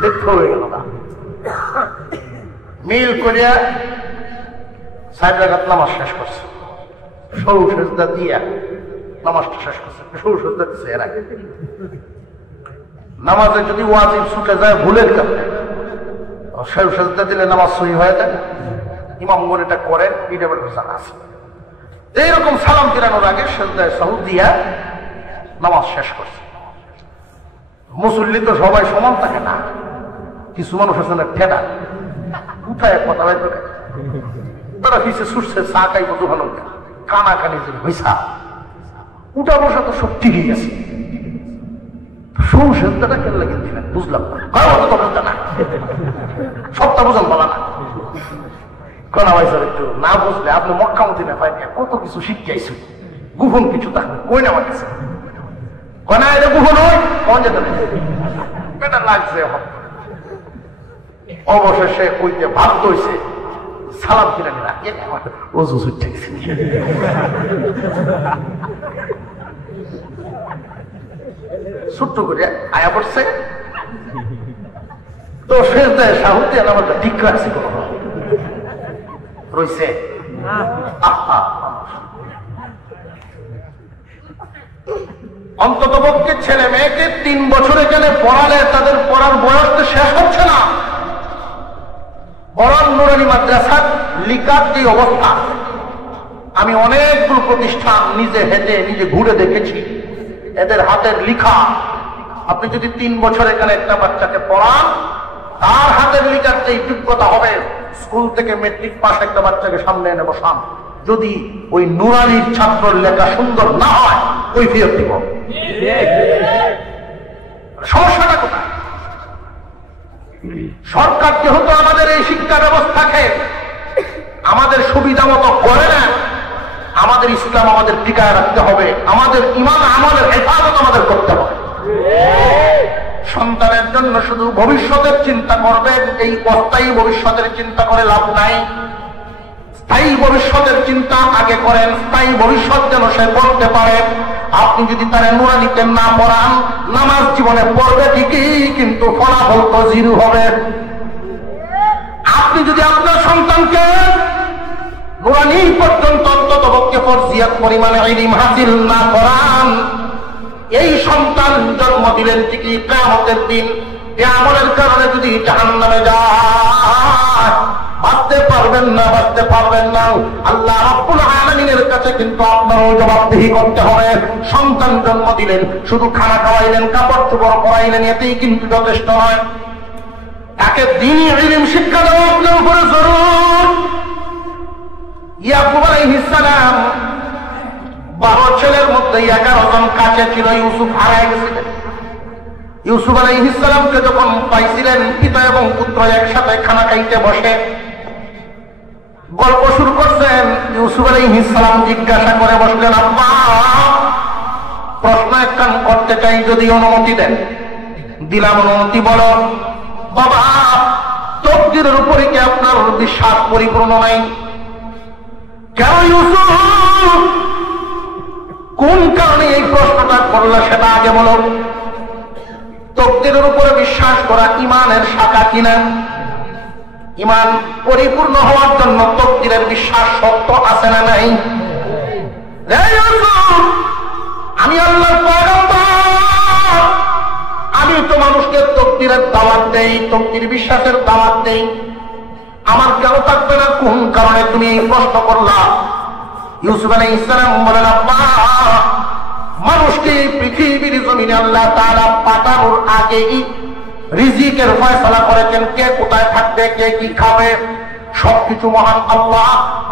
দেখতে হয়ে গেল না। মিল করিয়া ৬০ রাকাত নামাজ শেষ করছে, সৌ সেজদা দিয়া নামাজটা শেষ করছে। সৌ সেজদা দিচ্ছে এর আগে। নামাজে যদি ওয়াজিব ছুটে যায় ভুলের কারণে সৌ সেজদা দিলে নামাজ সহি হয়ে যায়। ইমামগণ এটা করেন, এটা জানা আছে। এইরকম সালাম ফিরানোর আগে সেজদায় সাহু দিয়া নামাজ শেষ করছে। মুসল্লি তো সবাই সমান থাকে না, কিছু মানুষ আছে না ঠেটা উঠায় কথা বাইর করে, তারা পিছিয়ে ছুটছে চা খাইব দোকানো কানা কানি যে হইসা উঠা বসা তো সব ঠিকই আছে। সেজদাটা কেন লাগিয়ে দিলেন বুঝলাম না, তো বুঝতে না, সবটা বুঝান বলা না। কনা ভাই স্যার একটু না বুঝলে আপনি মক্কা মদিনা পাইনি কত কিছু শিখিয়েছেন, গোপন কিছু থাকবে কই নেওয়া গেছে। কনা এটা গোপন হয় কখন যেতে এটা লাগছে। অবশেষে কইতে বাধ্য হয়েছে, সালাম ফিরানি রাখে অজু ছুটে গেছে। ছোট্ট করে আয়া পড়ছে তো সেজদায় সাহুতে নামাজটা ঠিক রাখছে কোনো রয়েছে। অন্তত পক্ষে ছেলে মেয়েকে 3 বছর এখানে পড়ালে তাদের পড়ার বয়স তো শেষ হচ্ছে না। বরং নুরানি মাদ্রাসার লিকার যে অবস্থা, আমি অনেকগুলো প্রতিষ্ঠান নিজে হেঁটে নিজে ঘুরে দেখেছি, এদের হাতের লিখা। আপনি যদি 3 বছর এখানে একটা বাচ্চাকে পড়ান, তার হাতের লিখার যে যোগ্যতা হবে, স্কুল থেকে মেট্রিক পাস একটা বাচ্চাকে সামনে এনে বসান, যদি ওই নুরানির ছাত্রের লেখা সুন্দর না হয় ওই ফেরত দিব। সমস্যাটা কোথায়? সরকার যেহেতু আমাদের এই শিক্ষা ব্যবস্থাকে আমাদের সুবিধা মতো করে না, আমাদের ইসলাম আমাদের টিকায় রাখতে হবে, আমাদের ইমান আমাদের হেফাজত আমাদের করতে হবে। সন্তানের জন্য শুধু ভবিষ্যতের চিন্তা করবেন, এই অস্থায়ী ভবিষ্যতের চিন্তা করে লাভ নাই। স্থায়ী ভবিষ্যতের চিন্তা আগে করেন, স্থায়ী ভবিষ্যৎ যেন সে করতে পারে। আপনি যদি তারা নুরানিতে না পড়ান, নামাজ জীবনে পড়বে ঠিকই, কিন্তু ফলাফল তো জিরো হবে। আপনি যদি আপনার সন্তানকে নুরানি পর্যন্ত অন্তত পক্ষে ফরজিয়াত পরিমাণে ইলম হাসিল না করান, এই সন্তান জন্ম দিলেন ঠিকই, কিয়ামতের দিন এই আমলের কারণে যদি জাহান্নামে যায় বাঁচতে পারবেন না, বাঁচতে পারবেন না। আল্লাহ রাব্বুল আলামিনের কাছে কিন্তু আপনারও জবাবদিহি করতে হবে। সন্তান জন্ম দিলেন, শুধু খানা খাওয়াইলেন, কাপড় চোপড় পরাইলেন, এতেই কিন্তু যথেষ্ট নয়। তাকে দ্বীনি ইলম শিক্ষা দেওয়া আপনার উপরে জরুর। ইয়াকুব আলাইহিস সালাম 12 ছেলের মধ্যে 11 জন কাছে ছিল, ইউসুফ হারায় গেছিলেন। ইউসুফ আলাইহিস সালামকে যখন পাইছিলেন, পিতা এবং পুত্র একসাথে খানা খাইতে বসে গল্প শুরু করছেন। ইউসুফ আলাইহিস সালাম জিজ্ঞাসা করে বসলেন, আব্বা প্রশ্ন একখান করতে চাই, যদি অনুমতি দেন। দিলাম অনুমতি, বলো। বাবা, তকদিরের উপরে কি আপনার বিশ্বাস পরিপূর্ণ নাই? কেন ইউসুফ কোন কারণে এই প্রশ্নটা করলে সেটা আগে বলো। তকদীরের উপরে বিশ্বাস করা ইমানের শাখা কিনা? ইমান পরিপূর্ণ হওয়ার জন্য তকদীরের বিশ্বাস সত্য আছে না নাই? আমি আল্লাহর পয়গম্বর, আমি তো মানুষকে তকদীরের দাওয়াত দেই, তকদীর বিশ্বাসের দাওয়াত দেই। আমার কেন থাকবে না? কোন কারণে তুমি এই প্রশ্ন করলা? ইউসুফ আলাইহিস সালাম বলেন, আব্বা, মানুষকে পৃথিবীর জমিনে আল্লাহ তাআলা পাঠানোর আগেই রিজিকের ফয়সালা করেছেন, কে কোথায় থাকবে, কে কি খাবে, সবকিছু মহান আল্লাহ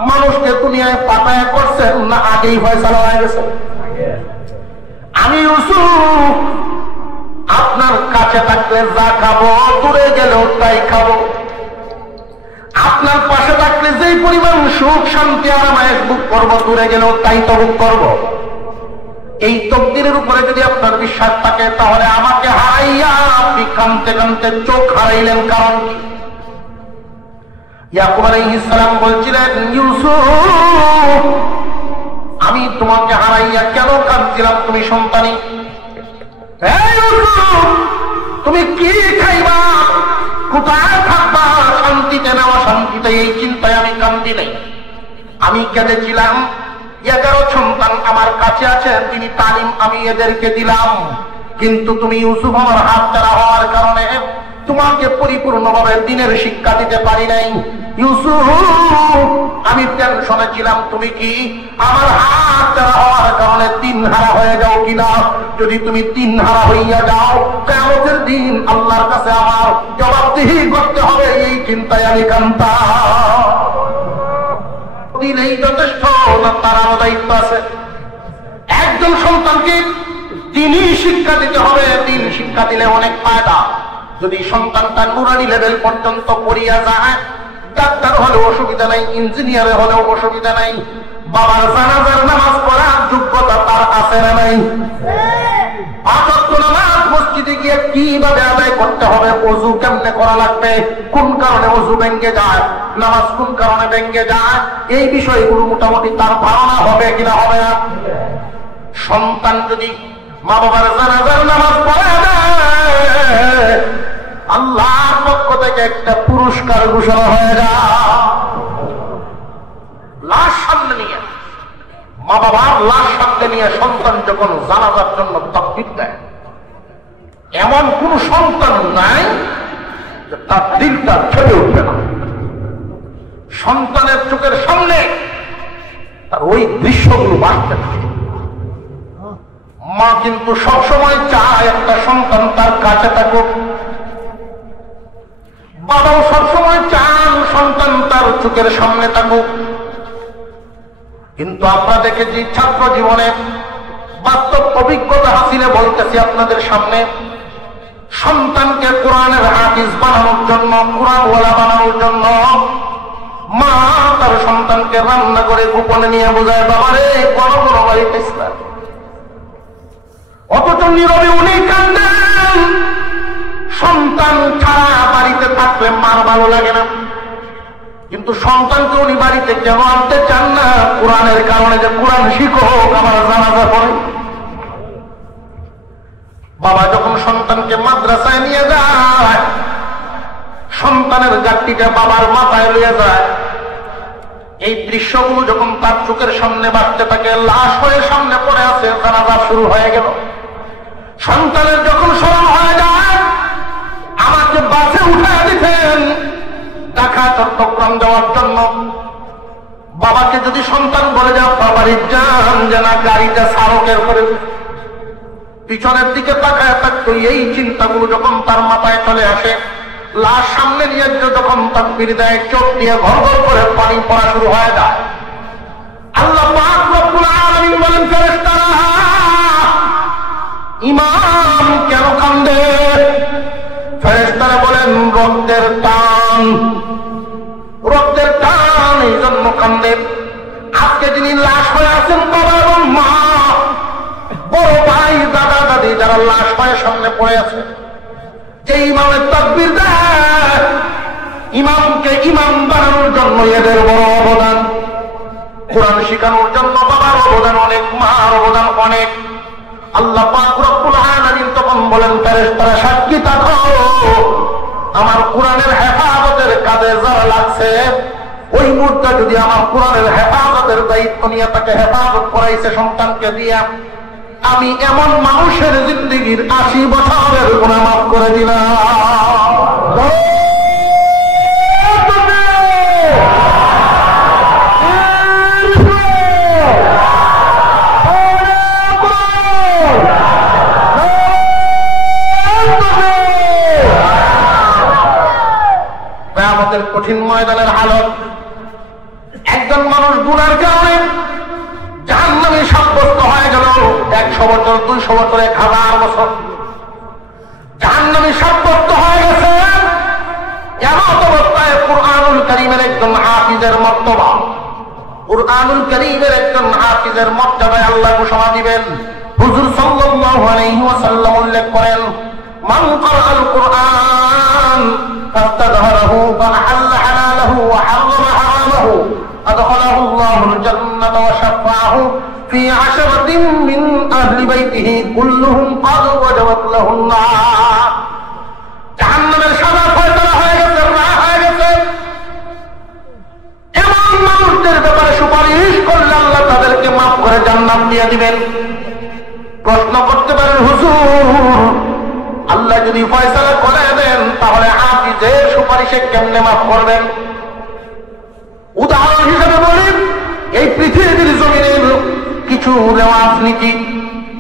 মানুষকে দুনিয়ায় পাঠায় করছেন না আগেই ফয়সালা হয়ে গেছে? আমি ইউসুফ আপনার কাছে থাকলে যা খাবো, দূরে গেলেও তাই খাবো। আপনার পাশে থাকলে যেই পরিমাণ সুখ শান্তি আরামায়েশ ভোগ করবো, দূরে গেলেও তাই তো ভোগ করবো। এই তকদীরের উপরে যদি আপনার বিশ্বাস থাকে, তাহলে আমাকে হারাইয়া আপনি কাঁদতে কাঁদতে চোখ হারাইলেন কারণ কি? ইয়াকুব আলাইহিস সালাম বলছিলেন, ইউসুফ, আমি তোমাকে হারাইয়া কেন কাঁদছিলাম? তুমি সন্তানী, তুমি কি খাইবা, কোথায় থাকবা, শান্তিতে নেওয়া শান্তিতে, এই চিন্তায় আমি কান্দি নাই। আমি কেঁদেছিলাম 11 সন্তান আমার কাছে আছেন, তিনি তালিম আমি এদেরকে দিলাম, কিন্তু তুমি ইউসুফ আমার হাত ছাড়া হওয়ার কারণে তোমাকে পরিপূর্ণভাবে দিনের শিক্ষা দিতে পারি নাই। ইউসুফ, আমি টেনশনে ছিলাম তুমি কি আমার হাত ছাড়া হওয়ার কারণে তিন হারা হয়ে যাও কিনা। যদি তুমি তিন হারা হইয়া যাও, কিয়ামতের দিন আল্লাহর কাছে আমার জবাবদিহি করতে হবে, এই চিন্তায় আমি কাঁদতাম। দিলেই যথেষ্ট না, তার আরো দায়িত্ব আছে। একজন সন্তানকে দিনই শিক্ষা দিতে হবে। দিন শিক্ষা দিলে অনেক ফায়দা। যদি সন্তানটা নুরানি লেভেল পর্যন্ত পড়িয়া যায়, ডাক্তার হলেও অসুবিধা নাই, ইঞ্জিনিয়ারে হলেও অসুবিধা নাই, বাবার জানাজার নামাজ পড়ার যোগ্যতা তার আছে না নাই? পাঁচ ওয়াক্ত নামাজ মসজিদে গিয়ে কিভাবে আদায় করতে হবে, ওযু কেমনে করা লাগবে, কোন কারণে ওযু ভেঙে যায়, নামাজ কোন কারণে ভেঙে যায়, এই বিষয়গুলো মোটামুটি তার ধারণা হবে কিনা হবে না? সন্তান যদি মা বাবার জানাজার নামাজ পড়ে দেয়, আল্লাহর পক্ষ থেকে একটা পুরস্কার ঘোষণা হয়ে যায়। লাশ সামনে নিয়ে, মা বাবার লাশ সামনে নিয়ে সন্তান যখন জানাজার জন্য তাকবীর দেয়, এমন কোন সন্তান নাই যে তার দিলটা ছেড়ে উঠবে না। সন্তানের চোখের সামনে তার ওই দৃশ্যগুলো বাড়তে থাকে। মা কিন্তু সবসময় চায় একটা সন্তান তার কাছে থাকুক, বাবাও সবসময় চান সন্তান তার চোখের সামনে থাকুক। কিন্তু আমরা দেখেছি ছাত্র জীবনে বাস্তব অভিজ্ঞতা হাসিলে বলতেছি আপনাদের সামনে, সন্তানকে কোরআনের হাফিজ বানানোর জন্য, কোরআনওয়ালা বানানোর জন্য মা তার সন্তানকে রান্না করে গোপনে নিয়ে বোঝায়, বাবারে বড় বড় বাড়িতে ইসলাম, অথচ নীরবে উনি কান্দেন। সন্তান ছাড়া বাড়িতে থাকলে মার ভালো লাগে না, কিন্তু সন্তানকে উনি বাড়িতে কেন আনতে চান না? কোরআনের কারণে, যে কোরআন শিখো, আমার জানাজা পড়ে। বাবা যখন সন্তানকে মাদ্রাসায় নিয়ে যায়, সন্তানের গাড়িটা বাবার মাথায় নিয়ে যায়, এই দৃশ্যগুলো যখন তার চোখের সামনে বাড়তে থাকে, লাশ হয়ে সামনে পড়ে আছে, জানাজা শুরু হয়ে গেল। সন্তানের যখন স্মরণ হয়ে যায়, আমাকে বাসে উঠায় দিতেন ঢাকা চট্টগ্রাম যাওয়ার জন্য। বাবাকে যদি সন্তান বলে যাও বাবার যান, যে না গাড়িটা সারকের করে, পিছনের দিকে তাকায় থাকতো। এই চিন্তাগুলো যখন তার মাথায় চলে আসে, লাশ সামনে নিয়ে যখন তাকবীর দেয়, চোখ দিয়ে ঘর ঘর করে পানি পড়া শুরু হয়ে যায়। আল্লাহ পাক রব্বুল আলামিন বলেন, ফেরেশতারা, ইমাম কেন কান্দে? ফেরেশতারা বলেন, রক্তের টান, রক্তের টান, এই জন্য কান্দে। আজকে যিনি লাশ হয়ে আছেন, বাবা এবং মা, বড় ভাই, দাদা দাদি, যারা লাশ হয়ে সামনে পড়ে আছে, যে ইমামের তাকবীর দেয়, ইমামকে ইমাম বানানোর জন্য এদের বড় অবদান। কোরআন শিখানোর জন্য বাবার অবদান অনেক, মার অবদান অনেক। আল্লাহ পাক রব্বুল আলামিন তখন বলেন, ফেরেশতারা সাক্ষী থাকো, আমার কোরআনের হেফাজতের কাজে যারা লাগছে, ওই মুহূর্তে যদি আমার কোরআনের হেফাজতের দায়িত্ব নিয়ে তাকে হেফাজত করাইছে সন্তানকে দিয়া, আমি এমন মানুষের জিন্দেগির 80 বছরের গুনাহ মাফ করে দিলাম। কিয়ামতের কঠিন ময়দানের হালত, একজন মানুষ গুনার কারণে জাহান্নামে সাব্যস্ত হয়ে গেল 100 বছর, 200 বছর, 1000 বছর জাহান্নামে সাব্যস্ত হয়ে গেছে। এমন অবস্থায় কুরআনুল কারীমের একজন হাফিজের মর্তবা, কুরআনুল কারীমের একজন হাফিজের মর্যাদায় আল্লাহ ঘোষণা দিবেন। হুজুর সাল্লাল্লাহু আলাইহি ওয়াসাল্লাম উল্লেখ করেন, মান ক্বারাআল কুরআন ফাস্তাযহারাহু ফাহাল্লা হালালাহু ওয়া হারামা হারামাহু আদখালাহু আল্লাহুল জান্নাতা ওয়া শাফাআহু ফি 'আশরাতিন মিন আহলি বাইতিহি কুল্লুহুম ক্বাদ ওয়াজাবাত লাহুন নার। জাহান্নামের সাজা ফয়সালা হয়ে গেছে, না হয়ে গেছে। এমন মানুষদের ব্যাপারে সুপারিশ করলে আল্লাহ তাদেরকে মাফ করে জান্নাত দিয়ে দিবেন। প্রশ্ন করতে পারেন, হুজুর আল্লাহ যদি ফয়সালা করে দেন তাহলে হাফিজের সুপারিশে কেমনে মাফ করবেন? উদাহরণ হিসেবে বলি, এই পৃথিবীর জমিনের কিছু রাজনীতি,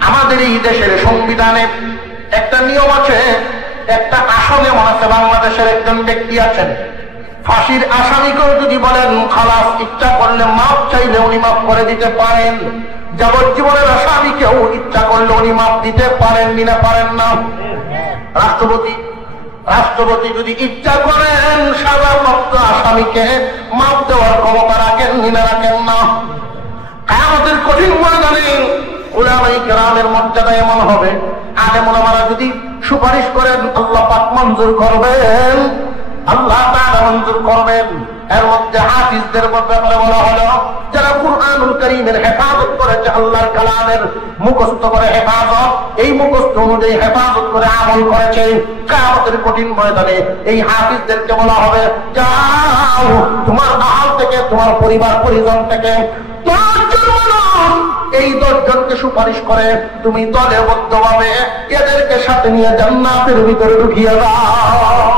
আমাদের এই দেশের সংবিধানে একটা নিয়ম আছে, একটা আসনে মনে আছে বাংলাদেশের একজন ব্যক্তি আছেন, ফাঁসির আসামিকেও যদি বলেন খালাস, ইচ্ছা করলে মাফ চাইলে উনি মাফ করে দিতে পারেন। যাবজ্জীবনের আসামিকেও ইচ্ছা করলে উনি মাফ দিতে পারেন না, পারেন না? রাষ্ট্রপতি যদি ইচ্ছা করেন সাজাপ্রাপ্ত আসামিকে মাফ দেওয়ার ক্ষমতা রাখেন না, রাখেন না? কিয়ামতের কঠিন ময়দানে উলামায়ে কেরামের মর্যাদা এমন হবে, আলেম ওলামারা যদি সুপারিশ করেন আল্লাহ পাক মঞ্জুর করবেন, আল্লাহ তাআলা মঞ্জুর করবেন। এর মধ্যে হাফিজদের ব্যাপারে বলা হলো, যারা কুরআনুল কারীমের হেফাজত করেছে, আল্লাহর কালামের মুখস্থ করে হেফাজত, এই মুখস্থ অনুযায়ী হেফাজত করে আমল করেছে, কিয়ামতের কঠিন ময়দানে এই হাফিজদেরকে বলা হবে, যাও তোমার আহাল থেকে, তোমার পরিবার পরিজন থেকে 10 জন মানুষ, এই 10 জনকে সুপারিশ করে তুমি দলবদ্ধভাবে এদেরকে সাথে নিয়ে জান্নাতের ভিতরে ঢুকিয়ে দাও।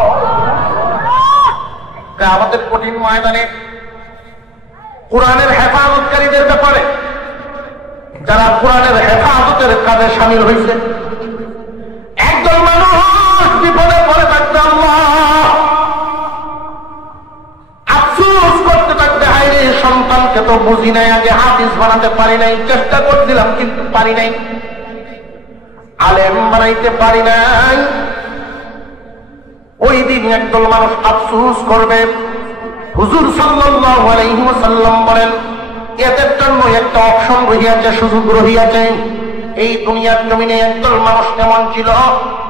কিয়ামতের কঠিন ময়দানে কোরআনের হেফাজতকারীদের ব্যাপারে, যারা কোরআনের হেফাজতের কাজে শামিল হয়েছে, একজন মানুষ বিপদে পড়ে থাকবে, আল্লাহ আফসোস করতে থাকবে, হায়রে সন্তানকে তো বুঝি নাই, আগে হাফিজ বানাতে পারি নাই, চেষ্টা করছিলাম কিন্তু পারি নাই, আলেম বানাইতে পারি নাই। ওই দিন একদল মানুষ আফসোস করবে। হুজুর সাল্লাল্লাহু আলাইহি ওয়াসাল্লাম বলেন, এদের জন্য একটা অপশন রহিয়াছে, সুযোগ রহিয়াছে। এই দুনিয়ার জমিনে একদল মানুষ এমন ছিল,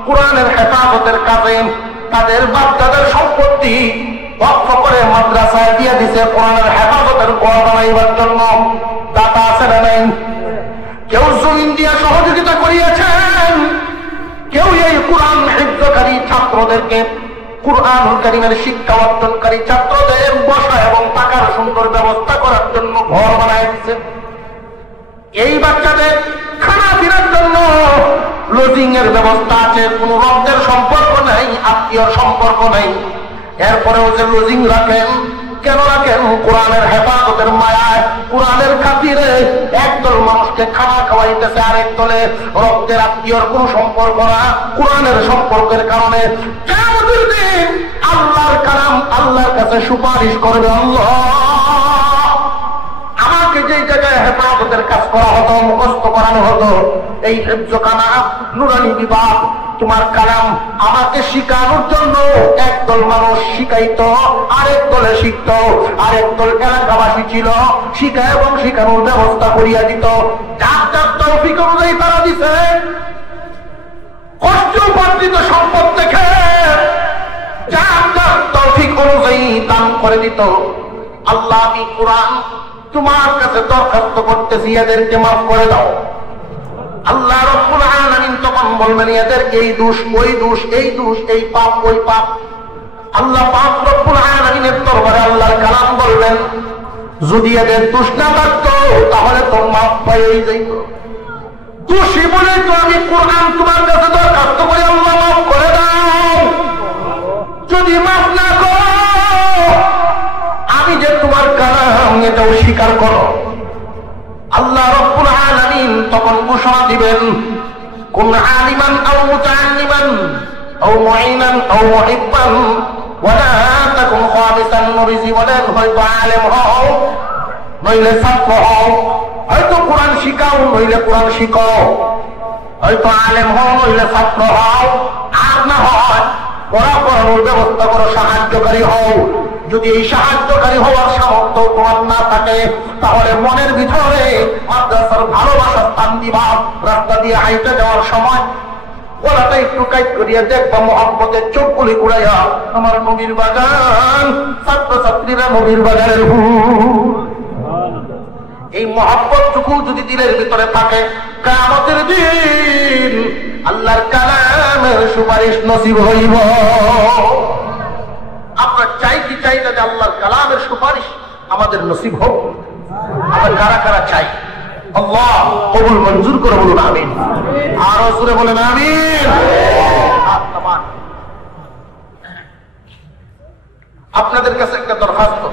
কোরআনের হেফাজতের কাজে তাদের বাপ-দাদার সম্পত্তি ওয়াকফ করে মাদ্রাসায় দিয়ে দিছে কোরআনের হেফাজতের ঘর বানাইবার জন্য। দাতা আছে না নাই? কেউ জমিন দিয়ে সহযোগিতা করিয়েছেন, কেউ এই কোরআন হিফজকারী ছাত্রদেরকে, কুরআনুল কারীমের শিক্ষা অর্জনকারী ছাত্রদের বসা এবং থাকার সুন্দর ব্যবস্থা করার জন্য ঘর বানায় দিচ্ছে। এই বাচ্চাদের খানা ফেরার জন্য লজিং এর ব্যবস্থা আছে, কোন রক্তের সম্পর্ক নাই, আত্মীয়র সম্পর্ক নাই, এরপরেও যে লজিং রাখেন, কেন রাখেন? কোরআনের হেফাজতের মায়ায়, কোরআনের খাতিরে একদল মানুষকে খানা খাওয়াইতেছে, আরেক দলে রক্তের আত্মীয়র কোন সম্পর্ক না, কোরআনের সম্পর্কের কারণে কিয়ামতের দিন আল্লাহর কালাম আল্লাহর কাছে সুপারিশ করবে, আল্লাহ আমাকে যে জায়গায় হেফাজতের কাজ করা হতো, মুখস্থ করানো হতো, এই হিফজখানা নুরানি বিভাগ, তোমার কালাম আমাকে শিখানোর জন্য একদল মানুষ শিখাইতো, আরেক দলে শিখত, আরেক দল এলাকাবাসী ছিল, শিখা এবং শিখানোর ব্যবস্থা করিয়া দিত। যার যার তৌফিক অনুযায়ী তারা দিছে, কষ্ট উপার্জিত সম্পদ থেকে যার যার তৌফিক অনুযায়ী দান করে দিত। আল্লাহ, আমি কোরআন তোমার কাছে দরখাস্ত করতেছি এদেরকে মাফ করে দাও। আল্লাহ রাব্বুল আলামিন তখন বলবেন এদের এই দোষ ওই দোষ, এই দোষ এই পাপ ওই পাপ। আল্লাহ পাক রব্বুল আলামিনের দরবারে আল্লাহর কালাম বলবেন যদি এদের দোষ না থাকতো তাহলে তো মাফ পাইয়ে যাইত। দোষী বলে তো আমি কোরআন তোমার কাছে দরখাস্ত করি আল্লাহ মাফ করে দাও। যদি মাফ না করো আমি যে তোমার কালাম এটাও স্বীকার করো। আল্লাহ রাব্বুল আলামিন তখন ঘোষণা দিবেন কুন আলিমান আও মুতাআল্লিমান আও মুঈনান আও মুহিব্বান ওয়ালা তাকুন খামিসান। নবীজি বলেন হয়তো আলেম হও নইলে ছাত্র হও, হয়তো কোরআন শিখাও নইলে কোরআন শিখাও, হয়তো আলেম হও নইলে ছাত্র হও, আর না হয় পড়ানোর ব্যবস্থা করো, সাহায্যকারী হও। যদি এই সাহায্যকারী হওয়ার সামর্থ্য তোমার না থাকে তাহলে মনের ভিতরে মাদ্রাসার ভালোবাসার স্থান দিবা। রাস্তা দিয়ে হাইটে যাওয়ার সময় ওরাটা একটু কাইট করিয়া দেখবা মহব্বতের চোখগুলি কুড়াইয়া আমার নবীর বাগান, ছাত্রছাত্রীরা নবীর বাগানের ফুল। এই মহব্বতটুকু যদি দিলের ভিতরে থাকে কিয়ামতের দিন আল্লাহর কালামের সুপারিশ নসিব হইব। আমরা চাই কি চাই না যে আল্লাহর কালামের সুপারিশ আমাদের নসিব হোক? আমরা কারা কারা চাই? আল্লাহ কবুল মঞ্জুর করে বলুন আমিন। আর জোরে বলেন আমিন। আপনাদের কাছে একটা দরখাস্ত,